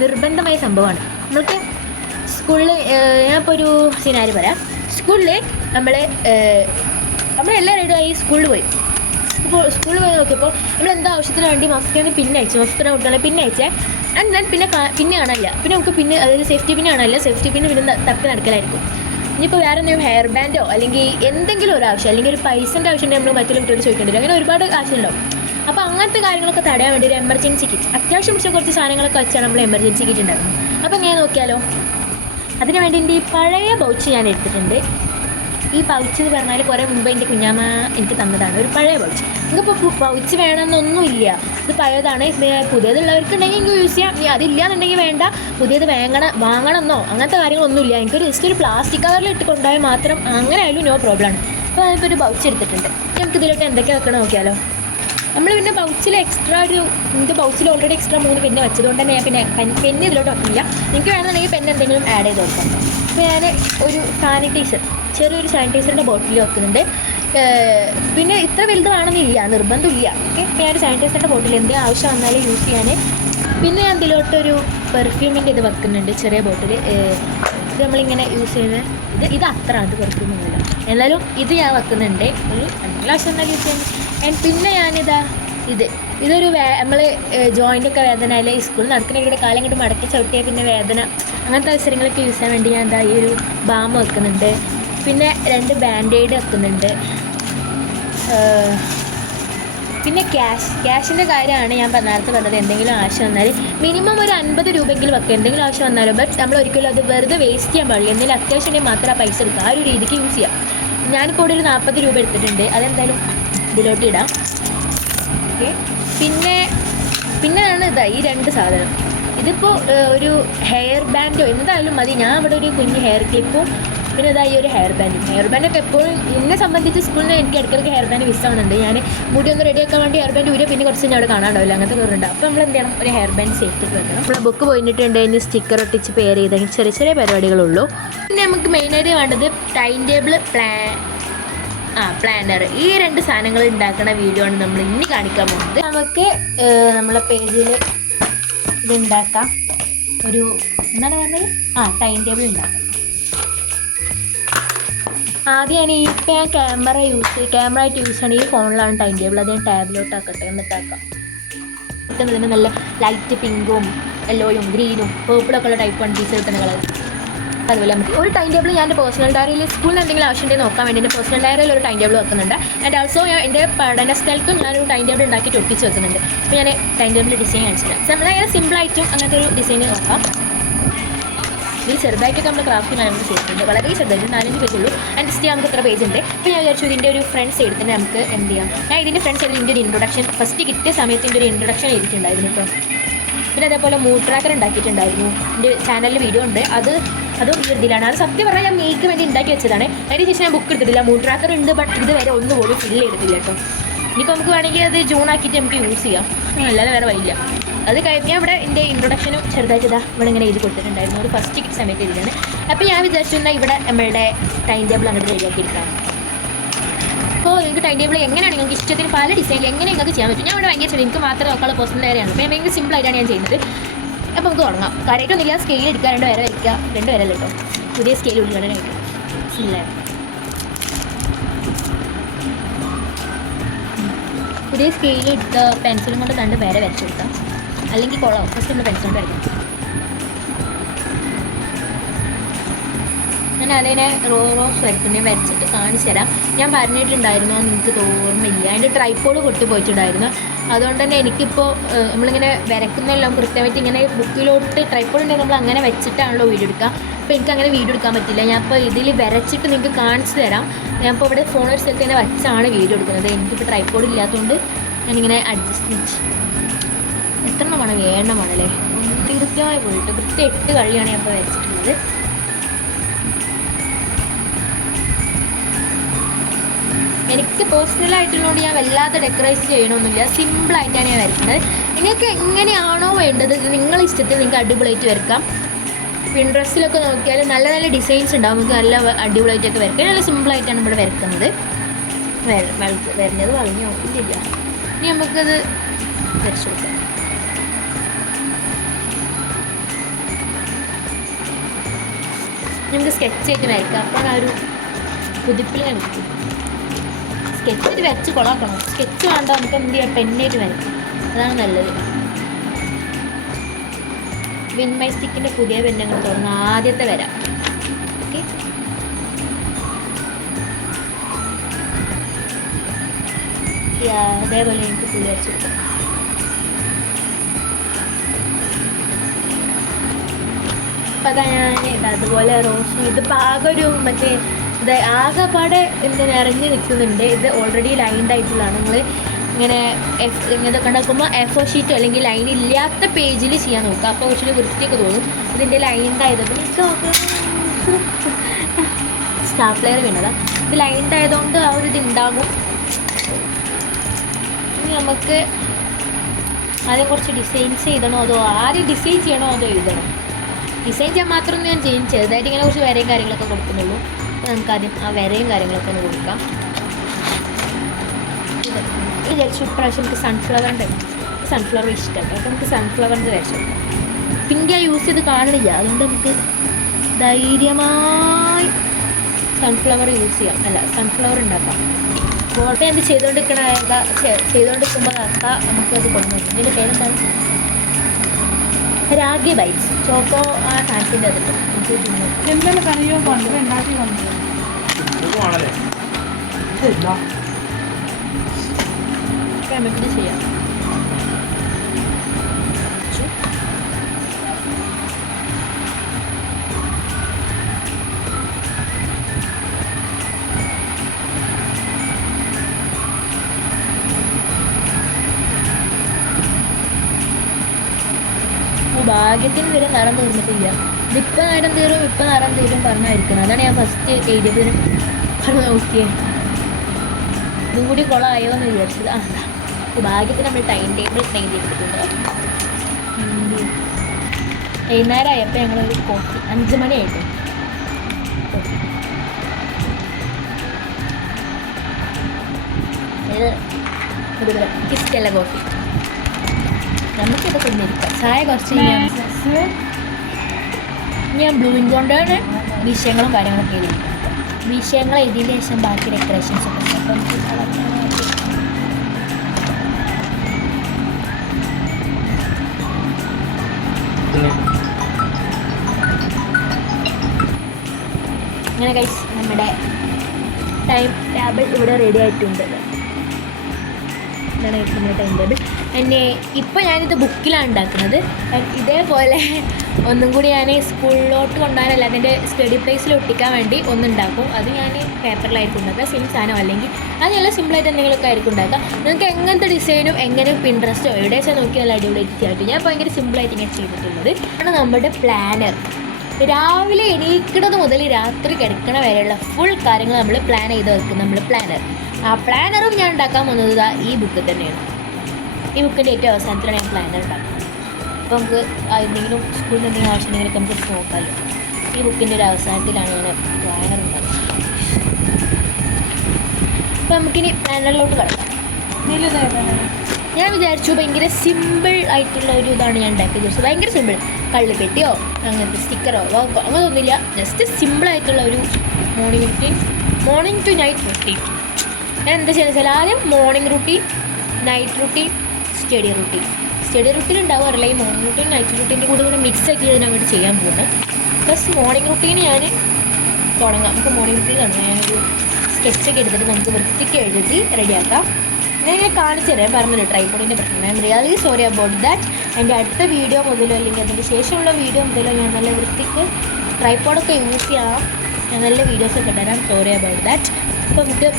നിർബന്ധമായ സംഭവമാണ്. നമ്മൾക്ക് സ്കൂളിൽ ഞാനിപ്പോൾ ഒരു സിനാരി പറയാം. സ്കൂളിൽ നമ്മളെല്ലാം റെഡിയായി സ്കൂളിൽ പോയി. ഇപ്പോൾ സ്കൂളിൽ പോയി നോക്കിയപ്പോൾ നമ്മൾ എന്താ ആവശ്യത്തിന് വേണ്ടി മസ്റ്റിന് പിന്നയച്ചു, മസ്റ്റിനെ കുട്ടികളെ പിന്നയച്ചേ. ആൻഡ് ഞാൻ പിന്നെ കാണാനില്ല. പിന്നെ നമുക്ക് പിന്നെ അതായത് സേഫ്റ്റി പിന്നെ കാണാനില്ല. സേഫ്റ്റി പിന്നെ തപ്പി നടക്കലായിരിക്കും. ഇനിയിപ്പോൾ വേറെ എന്തെങ്കിലും ഹെയർ ബാൻഡോ അല്ലെങ്കിൽ എന്തെങ്കിലും ഒരു ആവശ്യം, അല്ലെങ്കിൽ ഒരു പൈസൻ്റെ ആവശ്യം നമ്മൾ മറ്റുള്ള കുട്ടിയോട് ചോദിക്കേണ്ടി വരും. അങ്ങനെ ഒരുപാട് ആവശ്യമുണ്ടാവും. അപ്പോൾ അങ്ങനത്തെ കാര്യങ്ങളൊക്കെ തടയാൻ വേണ്ടി ഒരു എമർജൻസി കിറ്റ്, അത്യാവശ്യം പക്ഷേ കുറച്ച് സാധനങ്ങളൊക്കെ വെച്ചാണ് നമ്മൾ എമർജൻസി കിറ്റ് ഉണ്ടാക്കുന്നത്. അപ്പോൾ ഞാൻ നോക്കിയാലോ, അതിന് വേണ്ടി എൻ്റെ ഈ പഴയ പൗച്ച് ഞാൻ എടുത്തിട്ടുണ്ട്. ഈ പൗച്ച് എന്ന് പറഞ്ഞാൽ കുറേ മുമ്പ് എൻ്റെ കുഞ്ഞാമ്മ എനിക്ക് തന്നതാണ്, ഒരു പഴയ പൗച്ച്. നിങ്ങൾക്കിപ്പോൾ പൗച്ച് വേണമെന്നൊന്നുമില്ല, ഇത് പഴയതാണ്. പുതിയതുള്ളവർക്കുണ്ടെങ്കിൽ എനിക്ക് യൂസ് ചെയ്യാം, ഇനി അതില്ല എന്നുണ്ടെങ്കിൽ വേണ്ട, പുതിയത് വാങ്ങണമെന്നോ അങ്ങനത്തെ കാര്യങ്ങളൊന്നുമില്ല. എനിക്കൊരു ജസ്റ്റ് ഒരു പ്ലാസ്റ്റിക് കവറിൽ ഇട്ട് കൊണ്ടുപോയാൽ മാത്രം അങ്ങനെ ആയാലും നോ പ്രോബ്ലം ആണ്. അപ്പോൾ അതിപ്പോൾ ഒരു പൗച്ച് എടുത്തിട്ടുണ്ട്. നമുക്ക് ഇതിലോട്ട് എന്തൊക്കെ വെക്കണം നോക്കിയാലോ. നമ്മൾ പിന്നെ പൗച്ചിൽ എക്സ്ട്രാ എനിക്ക് പൗച്ചിൽ ഓൾറെഡി എക്സ്ട്രാ 3 പെന്ന് വെച്ചതുകൊണ്ട് തന്നെ ഞാൻ പിന്നെ പെന്ന് ഇതിലോട്ട് വെക്കില്ല. എനിക്ക് വേണമെന്നുണ്ടെങ്കിൽ പെന്ന് എന്തെങ്കിലും ആഡ് ചെയ്ത് വെക്കാം. അപ്പോൾ ഞാൻ ഒരു സാനിറ്റൈസർ, ചെറിയൊരു സാനിറ്റൈസറിൻ്റെ ബോട്ടിൽ വെക്കുന്നുണ്ട്. പിന്നെ ഇത്ര വലുത് വേണമെന്നില്ല, നിർബന്ധമില്ല. ഓക്കെ, അപ്പോൾ ഞാൻ സാനിറ്റൈസറിൻ്റെ ബോട്ടിൽ എന്തെങ്കിലും ആവശ്യം വന്നാലും യൂസ് ചെയ്യാൻ. പിന്നെ ഞാൻ ഇതിലോട്ടൊരു പെർഫ്യൂമിൻ്റെ ഇത് വെക്കുന്നുണ്ട്, ചെറിയ ബോട്ടിൽ. ഇത് നമ്മളിങ്ങനെ യൂസ് ചെയ്യുന്നത് ഇത് അത്ര അത് പെർഫ്യൂമൊന്നുമില്ല, എന്നാലും ഇത് ഞാൻ വെക്കുന്നുണ്ട്. ഒരു എന്തെങ്കിലും ആവശ്യം വന്നാൽ യൂസ് ചെയ്യാൻ. പിന്നെ ഞാനിതാ ഇതൊരു നമ്മൾ ജോയിൻ്റൊക്കെ വേദന അല്ലെങ്കിൽ സ്കൂളിൽ നടക്കുന്ന കാലം കൊണ്ട് മടക്കി ചവിട്ടിയാൽ പിന്നെ വേദന, അങ്ങനത്തെ അവസരങ്ങളൊക്കെ യൂസ് ചെയ്യാൻ വേണ്ടി ഞാൻ ഈ ഒരു ബാം വെക്കുന്നുണ്ട്. പിന്നെ 2 ബാൻഡേഡ് വെക്കുന്നുണ്ട്. പിന്നെ ക്യാഷിൻ്റെ കാര്യമാണ് ഞാൻ നേരത്തെ പറഞ്ഞത്. എന്തെങ്കിലും ആവശ്യം വന്നാൽ മിനിമം ഒരു 50 രൂപയെങ്കിലും വെക്കുക, എന്തെങ്കിലും ആവശ്യം വന്നാലും. ബട്ട് നമ്മൾ ഒരിക്കലും അത് വെറുതെ വേസ്റ്റ് ചെയ്യാൻ പാടില്ല. എന്തെങ്കിലും അത്യാവശ്യം ഉണ്ടെങ്കിൽ മാത്രം ആ പൈസ എടുക്കുക, ആ ഒരു രീതിക്ക് യൂസ് ചെയ്യാം. ഞാനിപ്പോൾ ഇവിടെ ഒരു 40 രൂപ എടുത്തിട്ടുണ്ട്, അതെന്തായാലും ഇതിലോട്ട് ഇടാം. ഓക്കെ, പിന്നെയാണ് ഈ 2 സാധനം. ഇതിപ്പോൾ ഒരു ഹെയർ ബാൻഡോ എന്തായാലും മതി. ഞാൻ ഇവിടെ ഒരു കുഞ്ഞ് ഹെയർ ക്ലിപ്പും പിന്നെ ഈ ഒരു ഹെയർ ബാൻഡൊക്കെ എപ്പോഴും എന്നെ സംബന്ധിച്ച് സ്കൂളിൽ നിന്ന് എനിക്ക് ഇടയ്ക്കിടയ്ക്ക് ഹെയർ ബാൻഡ് മിസ്സാവുന്നുണ്ട്. ഞാൻ മുടി ഒന്ന് റെഡിയാക്കാൻ വേണ്ടി ഹെയർ ബാൻഡ് ഊരി പിന്നെ കുറച്ച് ഞാൻ അവിടെ കാണാണ്ടാവില്ല, അങ്ങനത്തെ കുറവുണ്ട്. അപ്പോൾ നമ്മൾ എന്ത് ചെയ്യണം, ഒരു ഹെയർ ബാൻഡ് സേഫ്റ്റി വെക്കണം. നമ്മൾ ബുക്ക് പോയിട്ടുണ്ട്, ഇനി സ്റ്റിക്കർ ഒട്ടിച്ച് പെയർ ചെയ്തെങ്കിൽ ചെറിയ ചെറിയ പരിപാടികളുള്ളൂ. പിന്നെ നമുക്ക് മെയിനായിട്ട് വേണ്ടത് ടൈം ടേബിൾ, പ്ലാനർ. ഈ 2 സാധനങ്ങൾ ഉണ്ടാക്കുന്ന വീഡിയോ ആണ് നമ്മൾ ഇനി കാണിക്കാൻ പോകുന്നത്. നമുക്ക് നമ്മളെ പേജിൽ ഇതുണ്ടാക്കാം. ഒരു എന്താണ് പറഞ്ഞത്, ടൈം ടേബിൾ ഉണ്ടാക്കാം. ആദ്യം ഞാൻ ക്യാമറ ആയിട്ട് യൂസ് ചെയ്യണം. ഈ ഫോണിലാണ് ടൈം ടേബിൾ, അത് ഞാൻ ടാബിലോട്ട് ആക്കട്ടെ, എന്നിട്ടാക്കാം. കിട്ടുന്നതിന് നല്ല ലൈറ്റ് പിങ്കും യെല്ലോയും ഗ്രീനും പേർപ്പിളൊക്കെ ഉള്ള ടൈപ്പാണ് ടീച്ചർ കിട്ടുന്ന കളർ. അതുപോലെ നമുക്ക് ഒരു ടൈം ടേബിൾ ഞാൻ എൻ്റെ പേഴ്സണൽ ഡയറിയിൽ സ്കൂളിൽ എന്തെങ്കിലും ആവശ്യമുണ്ടെങ്കിൽ നോക്കാൻ വേണ്ടി എൻ്റെ പേഴ്സണൽ ഡയറിയിൽ ഒരു ടൈം ടേബിൾ വെക്കുന്നുണ്ട്. ആൻഡ് ഓൾസോ ഞാൻ എൻ്റെ പഠന സ്ഥലത്തും ഞാനൊരു ടൈം ടേബിൾ ഉണ്ടാക്കിയിട്ട് ഒട്ടിച്ച് വെക്കുന്നുണ്ട്. അപ്പോൾ ഞാൻ ടൈം ടേബിൾ ഡിസൈൻ കാണിച്ചില്ല. നമ്മളങ്ങനെ സിമ്പിളായിട്ടും അങ്ങനത്തെ ഒരു ഡിസൈൻ നോക്കാം. ഇതിൽ ചെറുതായിട്ടൊക്കെ നമ്മൾ ക്രാഫ്റ്റ് കാര്യങ്ങൾ ചെയ്തിട്ടുണ്ട്, വളരെ ചെറുതായിട്ട് 4-5 പേജുള്ളൂ. ആൻഡ് ജസ്റ്റ് നമുക്ക് ഇത്ര പേജ് ഉണ്ട്. അപ്പോൾ ഞാൻ വിചാരിച്ചു ഇതിൻ്റെ ഒരു ഫ്രണ്ട് സൈഡിൽ തന്നെ നമുക്ക് എന്ത് ചെയ്യാം. ഞാൻ ഇതിൻ്റെ ഫ്രണ്ട് സൈഡിൽ ഇതിൻ്റെ ഒരു ഇൻട്രൊഡക്ഷൻ ഫസ്റ്റ് കിട്ടിയ സമയത്തിൻ്റെ ഒരു ഇൻട്രൊഡക്ഷൻ എഴുതിയിട്ടുണ്ടായിരുന്നു കേട്ടോ. പിന്നെ അതേപോലെ മൂഡ് ട്രാക്കർ ഉണ്ടാക്കിയിട്ടുണ്ടായിരുന്നു, എൻ്റെ ചാനലിൽ വീഡിയോ ഉണ്ട്. അതും ഈ ഇതിലാണ്. അത് സത്യം പറഞ്ഞാൽ ഞാൻ മേക്ക് വേണ്ടി ഉണ്ടാക്കി വെച്ചതാണ്. അതിന് ശേഷം ഞാൻ ബുക്ക് എടുത്തിട്ടില്ല. മൂഡ് ട്രാക്കർ ഉണ്ട്, ബട്ട് ഇതുവരെ ഒന്നുപോലും ഫില്ല് ചെയ്തിട്ടില്ല കേട്ടോ. ഇനിയിപ്പോൾ നമുക്ക് വേണമെങ്കിൽ അത് ജൂൺ ആക്കിയിട്ട് നമുക്ക് യൂസ് ചെയ്യാം, അല്ലാതെ വേറെ വഴിയില്ല. അത് കഴിഞ്ഞാൽ ഇവിടെ എൻ്റെ ഇൻട്രൊഡക്ഷനും ചെറുതായിട്ട് ഇവിടെ ഇങ്ങനെ എഴുതി കൊടുത്തിട്ടുണ്ടായിരുന്നു, ഒരു ഫസ്റ്റ് കിട്ടിയ സമയത്ത് എഴുതിയാണ്. അപ്പോൾ ഞാൻ വിചാരിച്ചിരുന്നാൽ ഇവിടെ നമ്മളുടെ ടൈം ടേബിൾ അങ്ങോട്ട് റെഡിയാക്കിയിരിക്കാം. അപ്പോൾ നിങ്ങൾക്ക് ടൈം ടേബിൾ എങ്ങനെയാണ് നിങ്ങൾക്ക് ഇഷ്ടത്തിന് പല ഡിസൈനിൽ എങ്ങനെ നിങ്ങൾക്ക് ചെയ്യാൻ പറ്റും. ഞാൻ ഇവിടെ ഭയങ്കര ചെറിയ എനിക്ക് മാത്രമേ നോക്കാനുള്ള പേഴ്സണൽ ഡയറിയാണ്. അപ്പോൾ ഞാൻ ഭയങ്കര സിമ്പിളായിട്ടാണ് ഞാൻ ചെയ്യുന്നത്. അപ്പോൾ നമുക്ക് തുടങ്ങാം. കാര്യമായിട്ടൊന്നുമില്ല, സ്കെയിൽ എടുക്കുക, 2 വര വയ്ക്കുക. 2 വരല്ലോ കേട്ടോ, പുതിയ സ്കെയിൽ ഉള്ളിലായിട്ട് സിമ്പിളാണ്. പുതിയ സ്കെയിൽ എടുത്ത് പെൻസിലും കൊണ്ട് 2 വര വരച്ചെടുക്കാം, അല്ലെങ്കിൽ കുളമാവും. ഫസ്റ്റ് നമ്മൾ പെൻസിൽ കൊണ്ട് വരയ്ക്കാം. ഞാൻ അതിനെ റോസ് വരയ്ക്കുന്നത് വരച്ചിട്ട് കാണിച്ചു തരാം. ഞാൻ പറഞ്ഞിട്ടുണ്ടായിരുന്നു, നിങ്ങൾക്ക് ഓർമ്മയില്ല, അതിൻ്റെ ട്രൈപ്പോഡ് പൊട്ടിപ്പോയിട്ടുണ്ടായിരുന്നു. അതുകൊണ്ട് തന്നെ എനിക്കിപ്പോൾ നമ്മളിങ്ങനെ വരയ്ക്കുന്നതെല്ലാം കൃത്യമായിട്ട് ഇങ്ങനെ ബുക്കിലോട്ട് ട്രൈപ്പോഡ് ഉണ്ടെങ്കിൽ നമ്മൾ അങ്ങനെ വെച്ചിട്ടാണല്ലോ വീഡിയോ എടുക്കുക. അപ്പോൾ എനിക്കങ്ങനെ വീഡിയോ എടുക്കാൻ പറ്റില്ല. ഞാനിപ്പോൾ ഇതിൽ വരച്ചിട്ട് നിങ്ങൾക്ക് കാണിച്ചു തരാം. ഞാനിപ്പോൾ ഇവിടെ ഫോൺ ഒരു സ്ഥലത്ത് തന്നെ വെച്ചാണ് വീഡിയോ എടുക്കുന്നത്. എനിക്കിപ്പോൾ ട്രൈപ്പോഡ് ഇല്ലാത്തതുകൊണ്ട് ഞാനിങ്ങനെ അഡ്ജസ്റ്റ് എത്ര എണ്ണമാണ്, 7 എണ്ണമാണല്ലേ, കൃത്യമായി പോയിട്ട് കൃത്യം 8 കളിയാണ് ഞാൻ ഇപ്പോൾ വരച്ചിട്ടുള്ളത്. എനിക്ക് പേഴ്സണലായിട്ടുള്ളതുകൊണ്ട് ഞാൻ വല്ലാതെ ഡെക്കറേറ്റ് ചെയ്യണമെന്നില്ല, സിമ്പിളായിട്ടാണ് ഞാൻ വരയ്ക്കുന്നത്. നിങ്ങൾക്ക് എങ്ങനെയാണോ വേണ്ടത് നിങ്ങളുടെ ഇഷ്ടത്തിൽ നിങ്ങൾക്ക് അടിപൊളിയായിട്ട് വരയ്ക്കാം. പിൻട്രസ്റ്റിലൊക്കെ നോക്കിയാൽ നല്ല നല്ല ഡിസൈൻസ് ഉണ്ടാവും, നമുക്ക് നല്ല അടിപൊളിയായിട്ടൊക്കെ വരയ്ക്കാം. നല്ല സിമ്പിളായിട്ടാണ് ഇവിടെ വരയ്ക്കുന്നത്. വരുന്നത് വളഞ്ഞു നോക്കിയിട്ടില്ല. ഇനി നമുക്കത് വരച്ചു കൊടുക്കാം. നമുക്ക് സ്കെച്ചായിട്ട് വരയ്ക്കാം. അപ്പോൾ ആ ഒരു കുതിപ്പിൽ വരയ്ക്കും. സ്കെച്ചായിട്ട് വരച്ച് കൊളാക്കണം. സ്കെച്ച് വേണ്ട, നമുക്ക് എന്ത് ചെയ്യാം, പെന്നായിട്ട് വരയ്ക്കാം, അതാണ് നല്ലത്. വിൻമൈ സ്റ്റിക്കിൻ്റെ പുതിയ പെന്നങ്ങൾ തുറന്ന് ആദ്യത്തെ വരാം. ഓക്കെ, അതേപോലെ എനിക്ക് പുളി അരച്ചെടുക്കാം. അപ്പം അതാ ഞാൻ അതുപോലെ റോസും ഇതിപ്പോൾ ആകെ ഒരു മറ്റേ ഇത് ആകെപ്പാടെ നിറഞ്ഞ് നിൽക്കുന്നുണ്ട്. ഇത് ഓൾറെഡി ലൈൻഡ് ആയിട്ടുള്ളതാണ്. നിങ്ങൾ ഇങ്ങനെ ഇതൊക്കെ ഉണ്ടാക്കുമ്പോൾ A4 ഷീറ്റോ അല്ലെങ്കിൽ ലൈൻ ഇല്ലാത്ത പേജിൽ ചെയ്യാൻ നോക്കുക. അപ്പോൾ കുറച്ചുകൂടി വൃത്തിയൊക്കെ തോന്നും. ഇതിൻ്റെ ലൈൻഡ് ആയതുകൊണ്ട് സ്റ്റാപ്ലെയർ വീണതാണ്. ഇത് ലൈൻഡ് ആയതുകൊണ്ട് ആ ഒരു ഇത് ഉണ്ടാകും. ഇനി നമുക്ക് ആദ്യം കുറച്ച് ഡിസൈൻസ് ചെയ്യണോ അതോ ആദ്യം ഡിസൈൻ ചെയ്യണോ അതോ എഴുതണോ? ഡിസൈൻ ചെയ്യാൻ മാത്രമൊന്നും ഞാൻ ചെയ്യും, ചെറുതായിട്ട് ഇങ്ങനെ കുറച്ച് വരയും കാര്യങ്ങളൊക്കെ കൊടുക്കുന്നുള്ളൂ. അപ്പോൾ നമുക്ക് ആദ്യം ആ വരയും കാര്യങ്ങളൊക്കെ ഒന്ന് കൊടുക്കാം. വിചാരിച്ചു ഇപ്രാവശ്യം നമുക്ക് സൺഫ്ലവറിൻ്റെ ഇഷ്ടമാണ്. അപ്പോൾ നമുക്ക് സൺഫ്ലവറിൻ്റെ വരച്ചു കൊടുക്കാം. പിങ്ക് ഞാൻ യൂസ് ചെയ്ത് കാണില്ല, അതുകൊണ്ട് നമുക്ക് ധൈര്യമായി സൺഫ്ലവർ യൂസ് ചെയ്യാം. അല്ല, സൺഫ്ലവർ ഉണ്ടാക്കാം. ഫോട്ടോ എന്ത് ചെയ്തുകൊണ്ടിരിക്കുമ്പോൾ നമുക്കത് കൊണ്ടുവരും. ഇതിൻ്റെ പേരെന്താണ്? രാഗി ബൈറ്റ്സ് ചോക്കോ ആ സാധനത്തിൻ്റെ അതിൽ എന്താണ് കറിയോ കൊണ്ട് ഉണ്ടാക്കി കൊണ്ടുവരും. നമുക്കിത് ചെയ്യാം. ഭാഗ്യത്തിന് വരെ നിറം തീർന്നിട്ടില്ല. ഇതിപ്പോൾ നിറം തീരും പറഞ്ഞായിരിക്കണം. അതാണ് ഞാൻ ഫസ്റ്റ് എഴുതിയതിന് പറഞ്ഞു നോക്കിയേ. ഇതും കൂടി കുളമായോ എന്ന് വിചാരിച്ചത്. ഭാഗ്യത്തിന് നമ്മൾ ടൈം ടേബിൾ എഴുതിയെടുത്തിട്ടുണ്ട്. വൈകുന്നേരം ആയപ്പോൾ ഞങ്ങളൊരു കോഫി 5 മണിയായിട്ട് ഒരു ഇഷ്ടമല്ല കോഫി. നമുക്കിത് കൊണ്ടിരിക്കാം. ചായ കുറച്ച് ഞാൻ ബ്ലൂയിൻ കൊണ്ടാണ് വിഷയങ്ങളും കാര്യങ്ങളൊക്കെ എഴുതിയിരിക്കുന്നത്. വിഷയങ്ങൾ എഴുതിയതിന് ശേഷം ബാക്കി ഡെക്കറേഷൻസ് ഒക്കെ അപ്പം അങ്ങനെ ഗൈസ് നമ്മുടെ ടൈം ടേബിൾ ഇവിടെ റെഡി ആയിട്ടുണ്ട്. ഇതാണ് നമ്മുടെ ടൈം ടേബിൾ. എന്നെ ഇപ്പോൾ ഞാനിത് ബുക്കിലാണ് ഉണ്ടാക്കുന്നത്. ഇതേപോലെ ഒന്നും കൂടി ഞാൻ സ്കൂളിലോട്ട് കൊണ്ടുപോകാനല്ല, അതിൻ്റെ സ്റ്റഡി പ്ലേസിൽ ഒട്ടിക്കാൻ വേണ്ടി ഒന്നുണ്ടാക്കും. അത് ഞാൻ പേപ്പറിലായിരിക്കും ഉണ്ടാക്കുക. സെയിം സാധനം അല്ലെങ്കിൽ അത് നല്ല സിമ്പിളായിട്ട് എന്തെങ്കിലുമൊക്കെ ആയിരിക്കും ഉണ്ടാക്കുക. നിങ്ങൾക്ക് എങ്ങനത്തെ ഡിസൈനും എങ്ങനെ പിൻട്രസ്റ്റോ എവിടെയാച്ചാൽ നോക്കി നല്ല അടിപൊളിയായിട്ട് ആയിട്ട് ഞാൻ ഭയങ്കര സിമ്പിളായിട്ട് ഇങ്ങനെ ചെയ്തിട്ടുള്ളത് ആണ് നമ്മുടെ പ്ലാനർ. രാവിലെ എണീക്കുന്നത് മുതൽ രാത്രി കിടക്കണ വരെയുള്ള ഫുൾ കാര്യങ്ങൾ നമ്മൾ പ്ലാൻ ചെയ്ത് വെക്കും. നമ്മൾ പ്ലാനർ, ആ പ്ലാനറും ഞാൻ ഉണ്ടാക്കാൻ പോകുന്നത് ഈ ബുക്കിൽ തന്നെയാണ്. ഈ ബുക്കിൻ്റെ ഏറ്റവും അവസാനത്തിലാണ് ഞാൻ പ്ലാനർ ഉണ്ടാക്കുന്നത്. അപ്പോൾ നമുക്ക് എന്തെങ്കിലും സ്കൂളിൽ എന്തെങ്കിലും ആവശ്യമുണ്ടെങ്കിൽ നമുക്ക് നോക്കാമല്ലോ. ഈ ബുക്കിൻ്റെ ഒരു അവസാനത്തിലാണ് ഞാൻ പ്ലാനർ ഉണ്ടാക്കുന്നത്. അപ്പോൾ നമുക്കിനി പ്ലാനറിലോട്ട് കിടക്കാം. ഞാൻ വിചാരിച്ചു ഭയങ്കര സിമ്പിൾ ആയിട്ടുള്ള ഒരു ഇതാണ് ഞാൻ ഉണ്ടാക്കി വിചാരിച്ചത്. ഭയങ്കര സിമ്പിൾ, കള്ളുപെട്ടിയോ അങ്ങനത്തെ സ്റ്റിക്കറോ വാക്കോ അങ്ങനെ ഒന്നുമില്ല. ജസ്റ്റ് സിമ്പിളായിട്ടുള്ള ഒരു മോർണിംഗ് ടു നൈറ്റ് റുട്ടീൻ. ഞാൻ എന്താ ചെയ്യുന്നത് വെച്ചാൽ ആദ്യം morning routine, night routine, study routine ഉണ്ടാവും. അറിയില്ല, ഈ മോർണിംഗ് റുട്ടീൻ നൈറ്റ് റുട്ടീൻ്റെ കൂടെ മിക്സ് ആക്കി ഞാൻ അങ്ങോട്ട് ചെയ്യാൻ പോകുന്നത്. പ്ലസ് മോർണിംഗ് റുട്ടീൻ ഞാൻ തുടങ്ങാം. നമുക്ക് മോർണിംഗ് റുട്ടീൻ തുടങ്ങാം. ഞാനൊരു സ്കെച്ചൊക്കെ എടുത്തിട്ട് നമുക്ക് വൃത്തിക്ക് എഴുതി റെഡിയാക്കാം. ഞാൻ കാണിച്ചു തരാം, പറഞ്ഞല്ലോ ട്രൈപോഡിൻ്റെ പ്രശ്നം. I am really sorry about that. എൻ്റെ അടുത്ത വീഡിയോ മുതലോ അല്ലെങ്കിൽ അതിൻ്റെ ശേഷമുള്ള വീഡിയോ മുതലോ ഞാൻ നല്ല വൃത്തിക്ക് ട്രൈപോഡൊക്കെ യൂസ് ചെയ്യാം. ഞാൻ നല്ല വീഡിയോസൊക്കെ ഇടാം. Sorry about that. അപ്പോൾ നമുക്ക്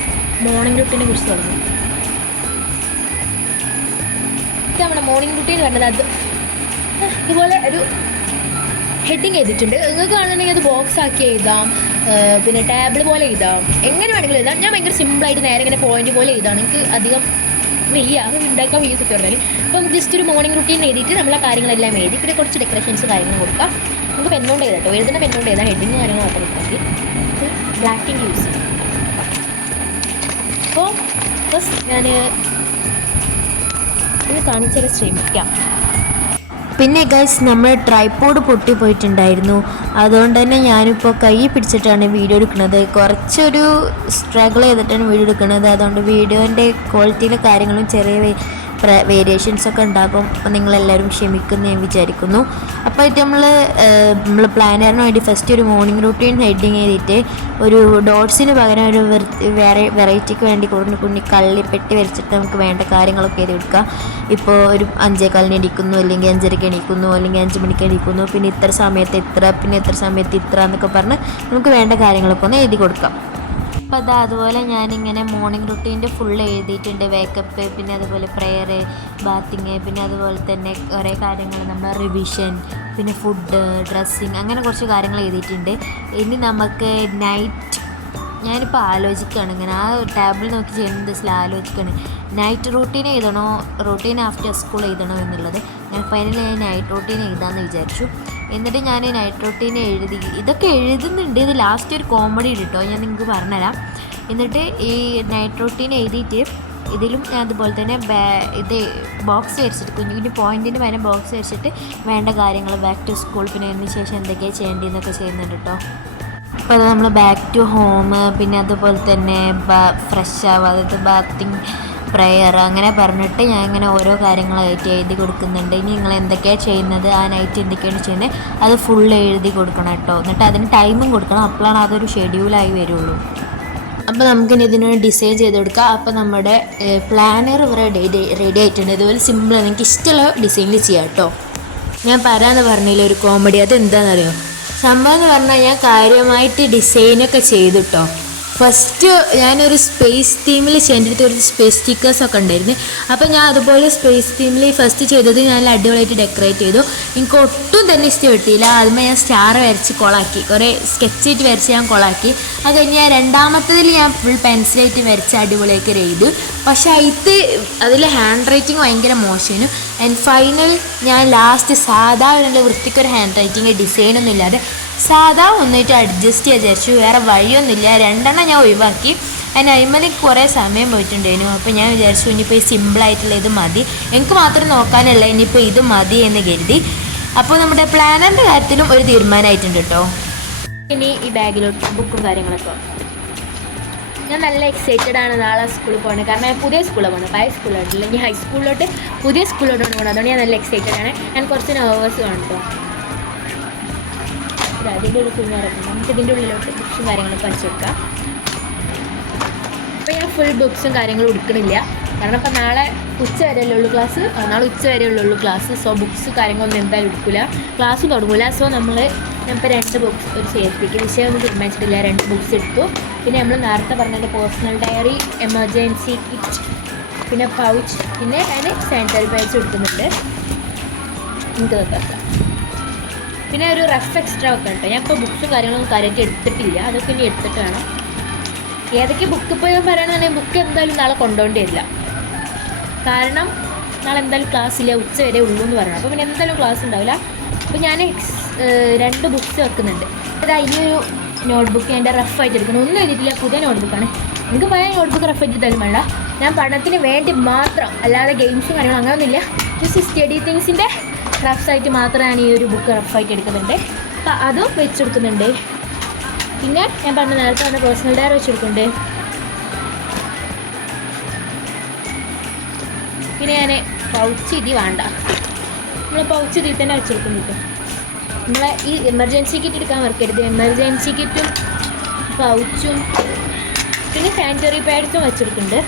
മോർണിംഗ് റുട്ടീനെ കുറിച്ച് തുടങ്ങാം. നമ്മുടെ മോർണിംഗ് റുട്ടീൻ കണ്ടത് അത് ഇതുപോലെ ഒരു ഹെഡിങ് ചെയ്തിട്ടുണ്ട്. നിങ്ങൾക്ക് കാണുന്നുണ്ടെങ്കിൽ അത് ബോക്സ് ആക്കി എഴുതാം, പിന്നെ ടേബിൾ പോലെ എഴുതാം, എങ്ങനെ വേണമെങ്കിലും എഴുതാം. ഞാൻ ഭയങ്കര സിമ്പിളായിട്ട് നേരെ ഇങ്ങനെ പോയിന്റ് പോലെ എഴുതാം. എനിക്ക് അധികം വലിയ ഉണ്ടാക്കാൻ വീസ് ഒക്കെ പറഞ്ഞാൽ അപ്പം ജസ്റ്റ് ഒരു മോർണിംഗ് റുട്ടീൻ എഴുതിയിട്ട് നമ്മളെ കാര്യങ്ങളെല്ലാം എഴുതി പിന്നെ കുറച്ച് ഡെക്കറേഷൻസ് കാര്യങ്ങൾ കൊടുക്കാം. നമുക്ക് പെണ്ണോണ്ട് എഴുതാം, എഴുതുന്ന പെണ്ണോണ്ട് എഴുതാം. ഹെഡിങ് കാര്യങ്ങൾ മാത്രം മതി. ബ്ലാക്ക് ഇങ്ക് യൂസ് ചെയ്യാം. അപ്പോൾ ഫസ്റ്റ് ഞാൻ ഇത് കാണിച്ചാൽ ശ്രമിക്കാം. പിന്നെ ഗൈസ് നമ്മൾ ട്രൈപോഡ് പൊട്ടിപ്പോയിട്ടുണ്ടായിരുന്നു. അതുകൊണ്ട് തന്നെ ഞാനിപ്പോൾ കൈ പിടിച്ചിട്ടാണ് വീഡിയോ എടുക്കുന്നത്. കുറച്ചൊരു സ്ട്രഗിൾ ചെയ്തിട്ടാണ് വീഡിയോ എടുക്കുന്നത്. അതുകൊണ്ട് വീഡിയോൻ്റെ ക്വാളിറ്റിയിലെ കാര്യങ്ങളും ചെറിയ വേരിയേഷൻസ് ഒക്കെ ഉണ്ടാകും. അപ്പോൾ നിങ്ങളെല്ലാവരും ക്ഷമിക്കുമെന്ന് ഞാൻ വിചാരിക്കുന്നു. അപ്പോൾ ഇത് നമ്മൾ പ്ലാനറിന് വേണ്ടി ഫസ്റ്റ് ഒരു മോർണിംഗ് റൂട്ടീൻ ഹെഡിങ് ചെയ്തിട്ട് ഒരു ഡോട്ട്സിന് പകരം ഒരു വേറെ വെറൈറ്റിക്ക് വേണ്ടി കുഞ്ഞി കള്ളിപ്പെട്ടി വരച്ചിട്ട് നമുക്ക് വേണ്ട കാര്യങ്ങളൊക്കെ എഴുതി കൊടുക്കാം. ഇപ്പോൾ ഒരു 5:15 എണീക്കുന്നു, അല്ലെങ്കിൽ 5:30 എണീക്കുന്നു, അല്ലെങ്കിൽ 5 മണിക്ക് എണീക്കുന്നു, പിന്നെ ഇത്ര സമയത്ത് ഇത്ര, പിന്നെ ഇത്ര സമയത്ത് ഇത്ര എന്നൊക്കെ പറഞ്ഞ് നമുക്ക് വേണ്ട കാര്യങ്ങളൊക്കെ ഒന്ന് എഴുതി കൊടുക്കാം. അപ്പോൾ അതുപോലെ ഞാനിങ്ങനെ മോർണിംഗ് റുട്ടീൻ്റെ ഫുൾ എഴുതിയിട്ടുണ്ട്. വേക്കപ്പ്, പിന്നെ അതുപോലെ പ്രെയർ, ബാത്തിങ്, പിന്നെ അതുപോലെ തന്നെ കുറേ കാര്യങ്ങൾ നമ്മൾ റിവിഷൻ, പിന്നെ ഫുഡ്, ഡ്രസ്സിങ്, അങ്ങനെ കുറച്ച് കാര്യങ്ങൾ എഴുതിയിട്ടുണ്ട്. ഇനി നമുക്ക് ഞാനിപ്പോൾ ആലോചിക്കുകയാണ്, ഇങ്ങനെ ആ ടാബിൽ നോക്കി ചെയ്യുന്നത് ആലോചിക്കുകയാണ്, നൈറ്റ് റൂട്ടീൻ എഴുതണോ റൂട്ടീൻ ആഫ്റ്റർ സ്കൂൾ എഴുതണോ എന്നുള്ളത്. ഞാൻ ഫൈനലി നൈറ്റ് റൂട്ടീൻ എഴുതാമെന്ന് വിചാരിച്ചു. എന്നിട്ട് ഞാൻ നൈറ്റ് റൂട്ടീൻ എഴുതി, ഇതൊക്കെ എഴുതുന്നുണ്ട്. ഇത് ലാസ്റ്റ് ഒരു കോമഡി ഇട്ടോ ഞാൻ നിങ്ങൾക്ക് പറഞ്ഞുതരാം. എന്നിട്ട് ഈ നൈറ്റ് റൂട്ടീൻ എഴുതിയിട്ട് ഇതിലും ഞാൻ അതുപോലെ തന്നെ ഇത് ബോക്സ് വരച്ചിട്ട് കുഞ്ഞു പോയിൻറ്റിന് വരെ ബോക്സ് വരച്ചിട്ട് വേണ്ട കാര്യങ്ങൾ ബാക്ക് ടു സ്കൂൾ, പിന്നെ അതിന് ശേഷം എന്തൊക്കെയാണ് ചെയ്യേണ്ടതെന്നൊക്കെ ചെയ്യുന്നുണ്ട് കേട്ടോ. അപ്പോൾ അത് നമ്മൾ ബാക്ക് ടു ഹോം, പിന്നെ അതുപോലെ തന്നെ ഫ്രഷ് ആവുക, അതായത് ബാത്തിങ്, പ്രെയർ, അങ്ങനെ പറഞ്ഞിട്ട് ഞാൻ ഇങ്ങനെ ഓരോ കാര്യങ്ങളായിട്ട് എഴുതി കൊടുക്കുന്നുണ്ട്. ഇനി നിങ്ങൾ എന്തൊക്കെയാണ് ചെയ്യുന്നത്, ആ നൈറ്റ് എന്തൊക്കെയാണ് ചെയ്യുന്നത്, അത് ഫുൾ എഴുതി കൊടുക്കണം കേട്ടോ. എന്നിട്ട് അതിന് ടൈമും കൊടുക്കണം, അപ്പോഴാണ് അതൊരു ഷെഡ്യൂളായി വരുള്ളൂ. അപ്പോൾ നമുക്കിനി ഇതിനൊരു ഡിസൈൻ ചെയ്ത് കൊടുക്കാം. അപ്പോൾ നമ്മുടെ പ്ലാനർ ഇവിടെ റെഡി ആയിട്ടുണ്ട്. ഇതുപോലെ സിമ്പിളാണ്, എനിക്ക് ഇഷ്ടമുള്ള ഡിസൈനിൽ ചെയ്യാം കേട്ടോ. ഞാൻ പറയാമെന്ന് പറഞ്ഞില്ല ഒരു കോമഡി, അതെന്താണെന്നറിയോ? സംഭവം എന്ന് പറഞ്ഞാൽ ഞാൻ കാര്യമായിട്ട് ഡിസൈനൊക്കെ ചെയ്തു കേട്ടോ. ഫസ്റ്റ് ഞാനൊരു സ്പേസ് തീമിൽ എൻ്റെ അടുത്ത് ഒരു സ്പേസ് സ്റ്റിക്കേഴ്സൊക്കെ ഉണ്ടായിരുന്നു. അപ്പോൾ ഞാൻ അതുപോലെ സ്പേസ് തീമിൽ ഫസ്റ്റ് ചെയ്തത് ഞാൻ അടിപൊളിയായിട്ട് ഡെക്കറേറ്റ് ചെയ്തു. എനിക്ക് ഒട്ടും തന്നെ ഇഷ്ടപ്പെട്ടില്ല. ആദ്യമേ ഞാൻ സ്റ്റാർ വരച്ച് കൊളാക്കി, കുറേ സ്കെച്ചായിട്ട് വരച്ച് ഞാൻ കൊളാക്കി. അത് കഴിഞ്ഞ് ഞാൻ രണ്ടാമത്തതിൽ ഞാൻ ഫുൾ പെൻസിലായിട്ട് വരച്ച് അടിപൊളിയാക്കി ചെയ്തു. പക്ഷേ അതിൽ ഹാൻഡ് റൈറ്റിംഗ് ഭയങ്കര മോശമായിരുന്നു. ആൻഡ് ഫൈനൽ ഞാൻ ലാസ്റ്റ് സാധാ വൃത്തിക്കൊരു ഹാൻഡ് റൈറ്റിംഗ് ഡിസൈനൊന്നും ഇല്ലാതെ സാധാ ഒന്നിട്ട് അഡ്ജസ്റ്റ് ചെയ്ത് വിചാരിച്ചു. വേറെ വഴിയൊന്നുമില്ല, 2 ഞാൻ ഒഴിവാക്കി. അതിന് അയിമലേക്ക് കുറേ സമയം പോയിട്ടുണ്ടായിരുന്നു. അപ്പോൾ ഞാൻ വിചാരിച്ചു ഇനിയിപ്പോൾ ഈ സിമ്പിളായിട്ടുള്ള ഇത് മതി, എനിക്ക് മാത്രം നോക്കാനല്ല, ഇനിയിപ്പോൾ ഇത് മതി എന്ന് കരുതി. അപ്പോൾ നമ്മുടെ പ്ലാനറിൻ്റെ കാര്യത്തിലും ഒരു തീരുമാനമായിട്ടുണ്ട് കേട്ടോ. ഇനി ഈ ബാഗിലോട്ട് ബുക്കും കാര്യങ്ങളൊക്കെ ഞാൻ നല്ല എക്സൈറ്റഡ് ആണ് നാളെ സ്കൂളിൽ പോകുന്നത്. കാരണം ഞാൻ പുതിയ സ്കൂളിൽ പോകുന്നത്, പഴയ സ്കൂളിലോട്ടില്ല, ഞാൻ ഹൈസ്കൂളിലോട്ട് പുതിയ സ്കൂളിലോട്ടാണ് പോകുന്നത്. അതുകൊണ്ട് ഞാൻ നല്ല എക്സൈറ്റഡ് ആണ്. ഞാൻ കുറച്ച് നെർവസ് ആണ് കേട്ടോ. അതിൻ്റെ ഒരു കുഞ്ഞിറക്കും, നമുക്ക് ഇതിൻ്റെ ഉള്ളിലോട്ട് ബുക്സും കാര്യങ്ങളൊക്കെ വെച്ച് വെക്കാം. അപ്പോൾ ഞാൻ ഫുൾ ബുക്സും കാര്യങ്ങളും എടുക്കണില്ല, കാരണം ഇപ്പോൾ നാളെ ഉച്ച വരെയല്ലേ ഉള്ളൂ ക്ലാസ്, നാളെ ഉച്ച വരെയല്ലേ ഉള്ളൂ ക്ലാസ്. സോ ബുക്സ് കാര്യങ്ങളൊന്നും എന്തായാലും എടുക്കില്ല, ക്ലാസ് തുടങ്ങില്ല. സോ ഞാനിപ്പോൾ 2 ബുക്സ് ഒരു ചെയ്യിപ്പിക്കും, വിഷയമൊന്നും തീരുമാനിച്ചിട്ടില്ല. 2 ബുക്സ് എടുത്തു. പിന്നെ നമ്മൾ നേരത്തെ പറഞ്ഞത് പേഴ്സണൽ ഡയറി, എമർജൻസി കിറ്റ്, പിന്നെ പൗച്ച്, പിന്നെ ഞാൻ സാനിറ്ററി പാഡ്സ് എടുക്കുന്നുണ്ട്. നമുക്ക് വെക്കാം. പിന്നെ ഒരു റഫ് എക്സ്ട്രാ ഒക്കെ ഉണ്ട്. ഞാൻ ഇപ്പോൾ ബുക്സും കാര്യങ്ങളൊന്നും കാര്യമായിട്ട് എടുത്തിട്ടില്ല, അതൊക്കെ ഇനി എടുത്തിട്ട് വേണം. ഏതൊക്കെ ബുക്ക് ഇപ്പോൾ ഞാൻ പറയുകയാണെന്നുണ്ടെങ്കിൽ ബുക്ക് എന്തായാലും നാളെ കൊണ്ടുപോകേണ്ടി വരില്ല, കാരണം നാളെ എന്തായാലും ക്ലാസ്സില്ല, ഉച്ച വരെ ഉള്ളൂ എന്ന് പറയണം. അപ്പോൾ പിന്നെ എന്തായാലും ക്ലാസ് ഉണ്ടാവില്ല. അപ്പോൾ ഞാൻ 2 ബുക്സ് വെക്കുന്നുണ്ട്. അതായത് ഇനിയൊരു നോട്ട്ബുക്ക് എൻ്റെ റഫായിട്ട് എടുക്കണം, ഒന്നും എഴുതിയിട്ടില്ല, പുതിയ നോട്ട്ബുക്കാണ്. എനിക്ക് പഴയ നോട്ട്ബുക്ക് റഫ് എഴുതിയിട്ടാലും വേണ്ട, ഞാൻ പഠനത്തിന് വേണ്ടി മാത്രം, അല്ലാതെ ഗെയിംസും കാര്യങ്ങളും അങ്ങനെയൊന്നുമില്ല, ജസ്റ്റ് സ്റ്റഡി തിങ്സിൻ്റെ റഫ്സായിട്ട് മാത്രം ഞാൻ ഈ ഒരു ബുക്ക് റഫായിട്ട് എടുക്കുന്നുണ്ട്. അപ്പോൾ അതും വെച്ചെടുക്കുന്നുണ്ട്. പിന്നെ ഞാൻ നേരത്തെ പറഞ്ഞ പേഴ്സണൽ ഡയറി വെച്ചെടുക്കുന്നുണ്ട്. പിന്നെ ഞാൻ പൗച്ച് ഇതി വേണ്ട, നമ്മൾ പൗച്ച് ഇതിൽ തന്നെ വെച്ചെടുക്കുന്നുണ്ട്. നമ്മളെ ഈ എമർജൻസി കിറ്റ് എടുക്കാൻ മറക്കരുത്. എമർജൻസി കിറ്റും പൗച്ചും പിന്നെ സാനിറ്ററി പാഡ്സും വെച്ചെടുക്കുന്നുണ്ട്.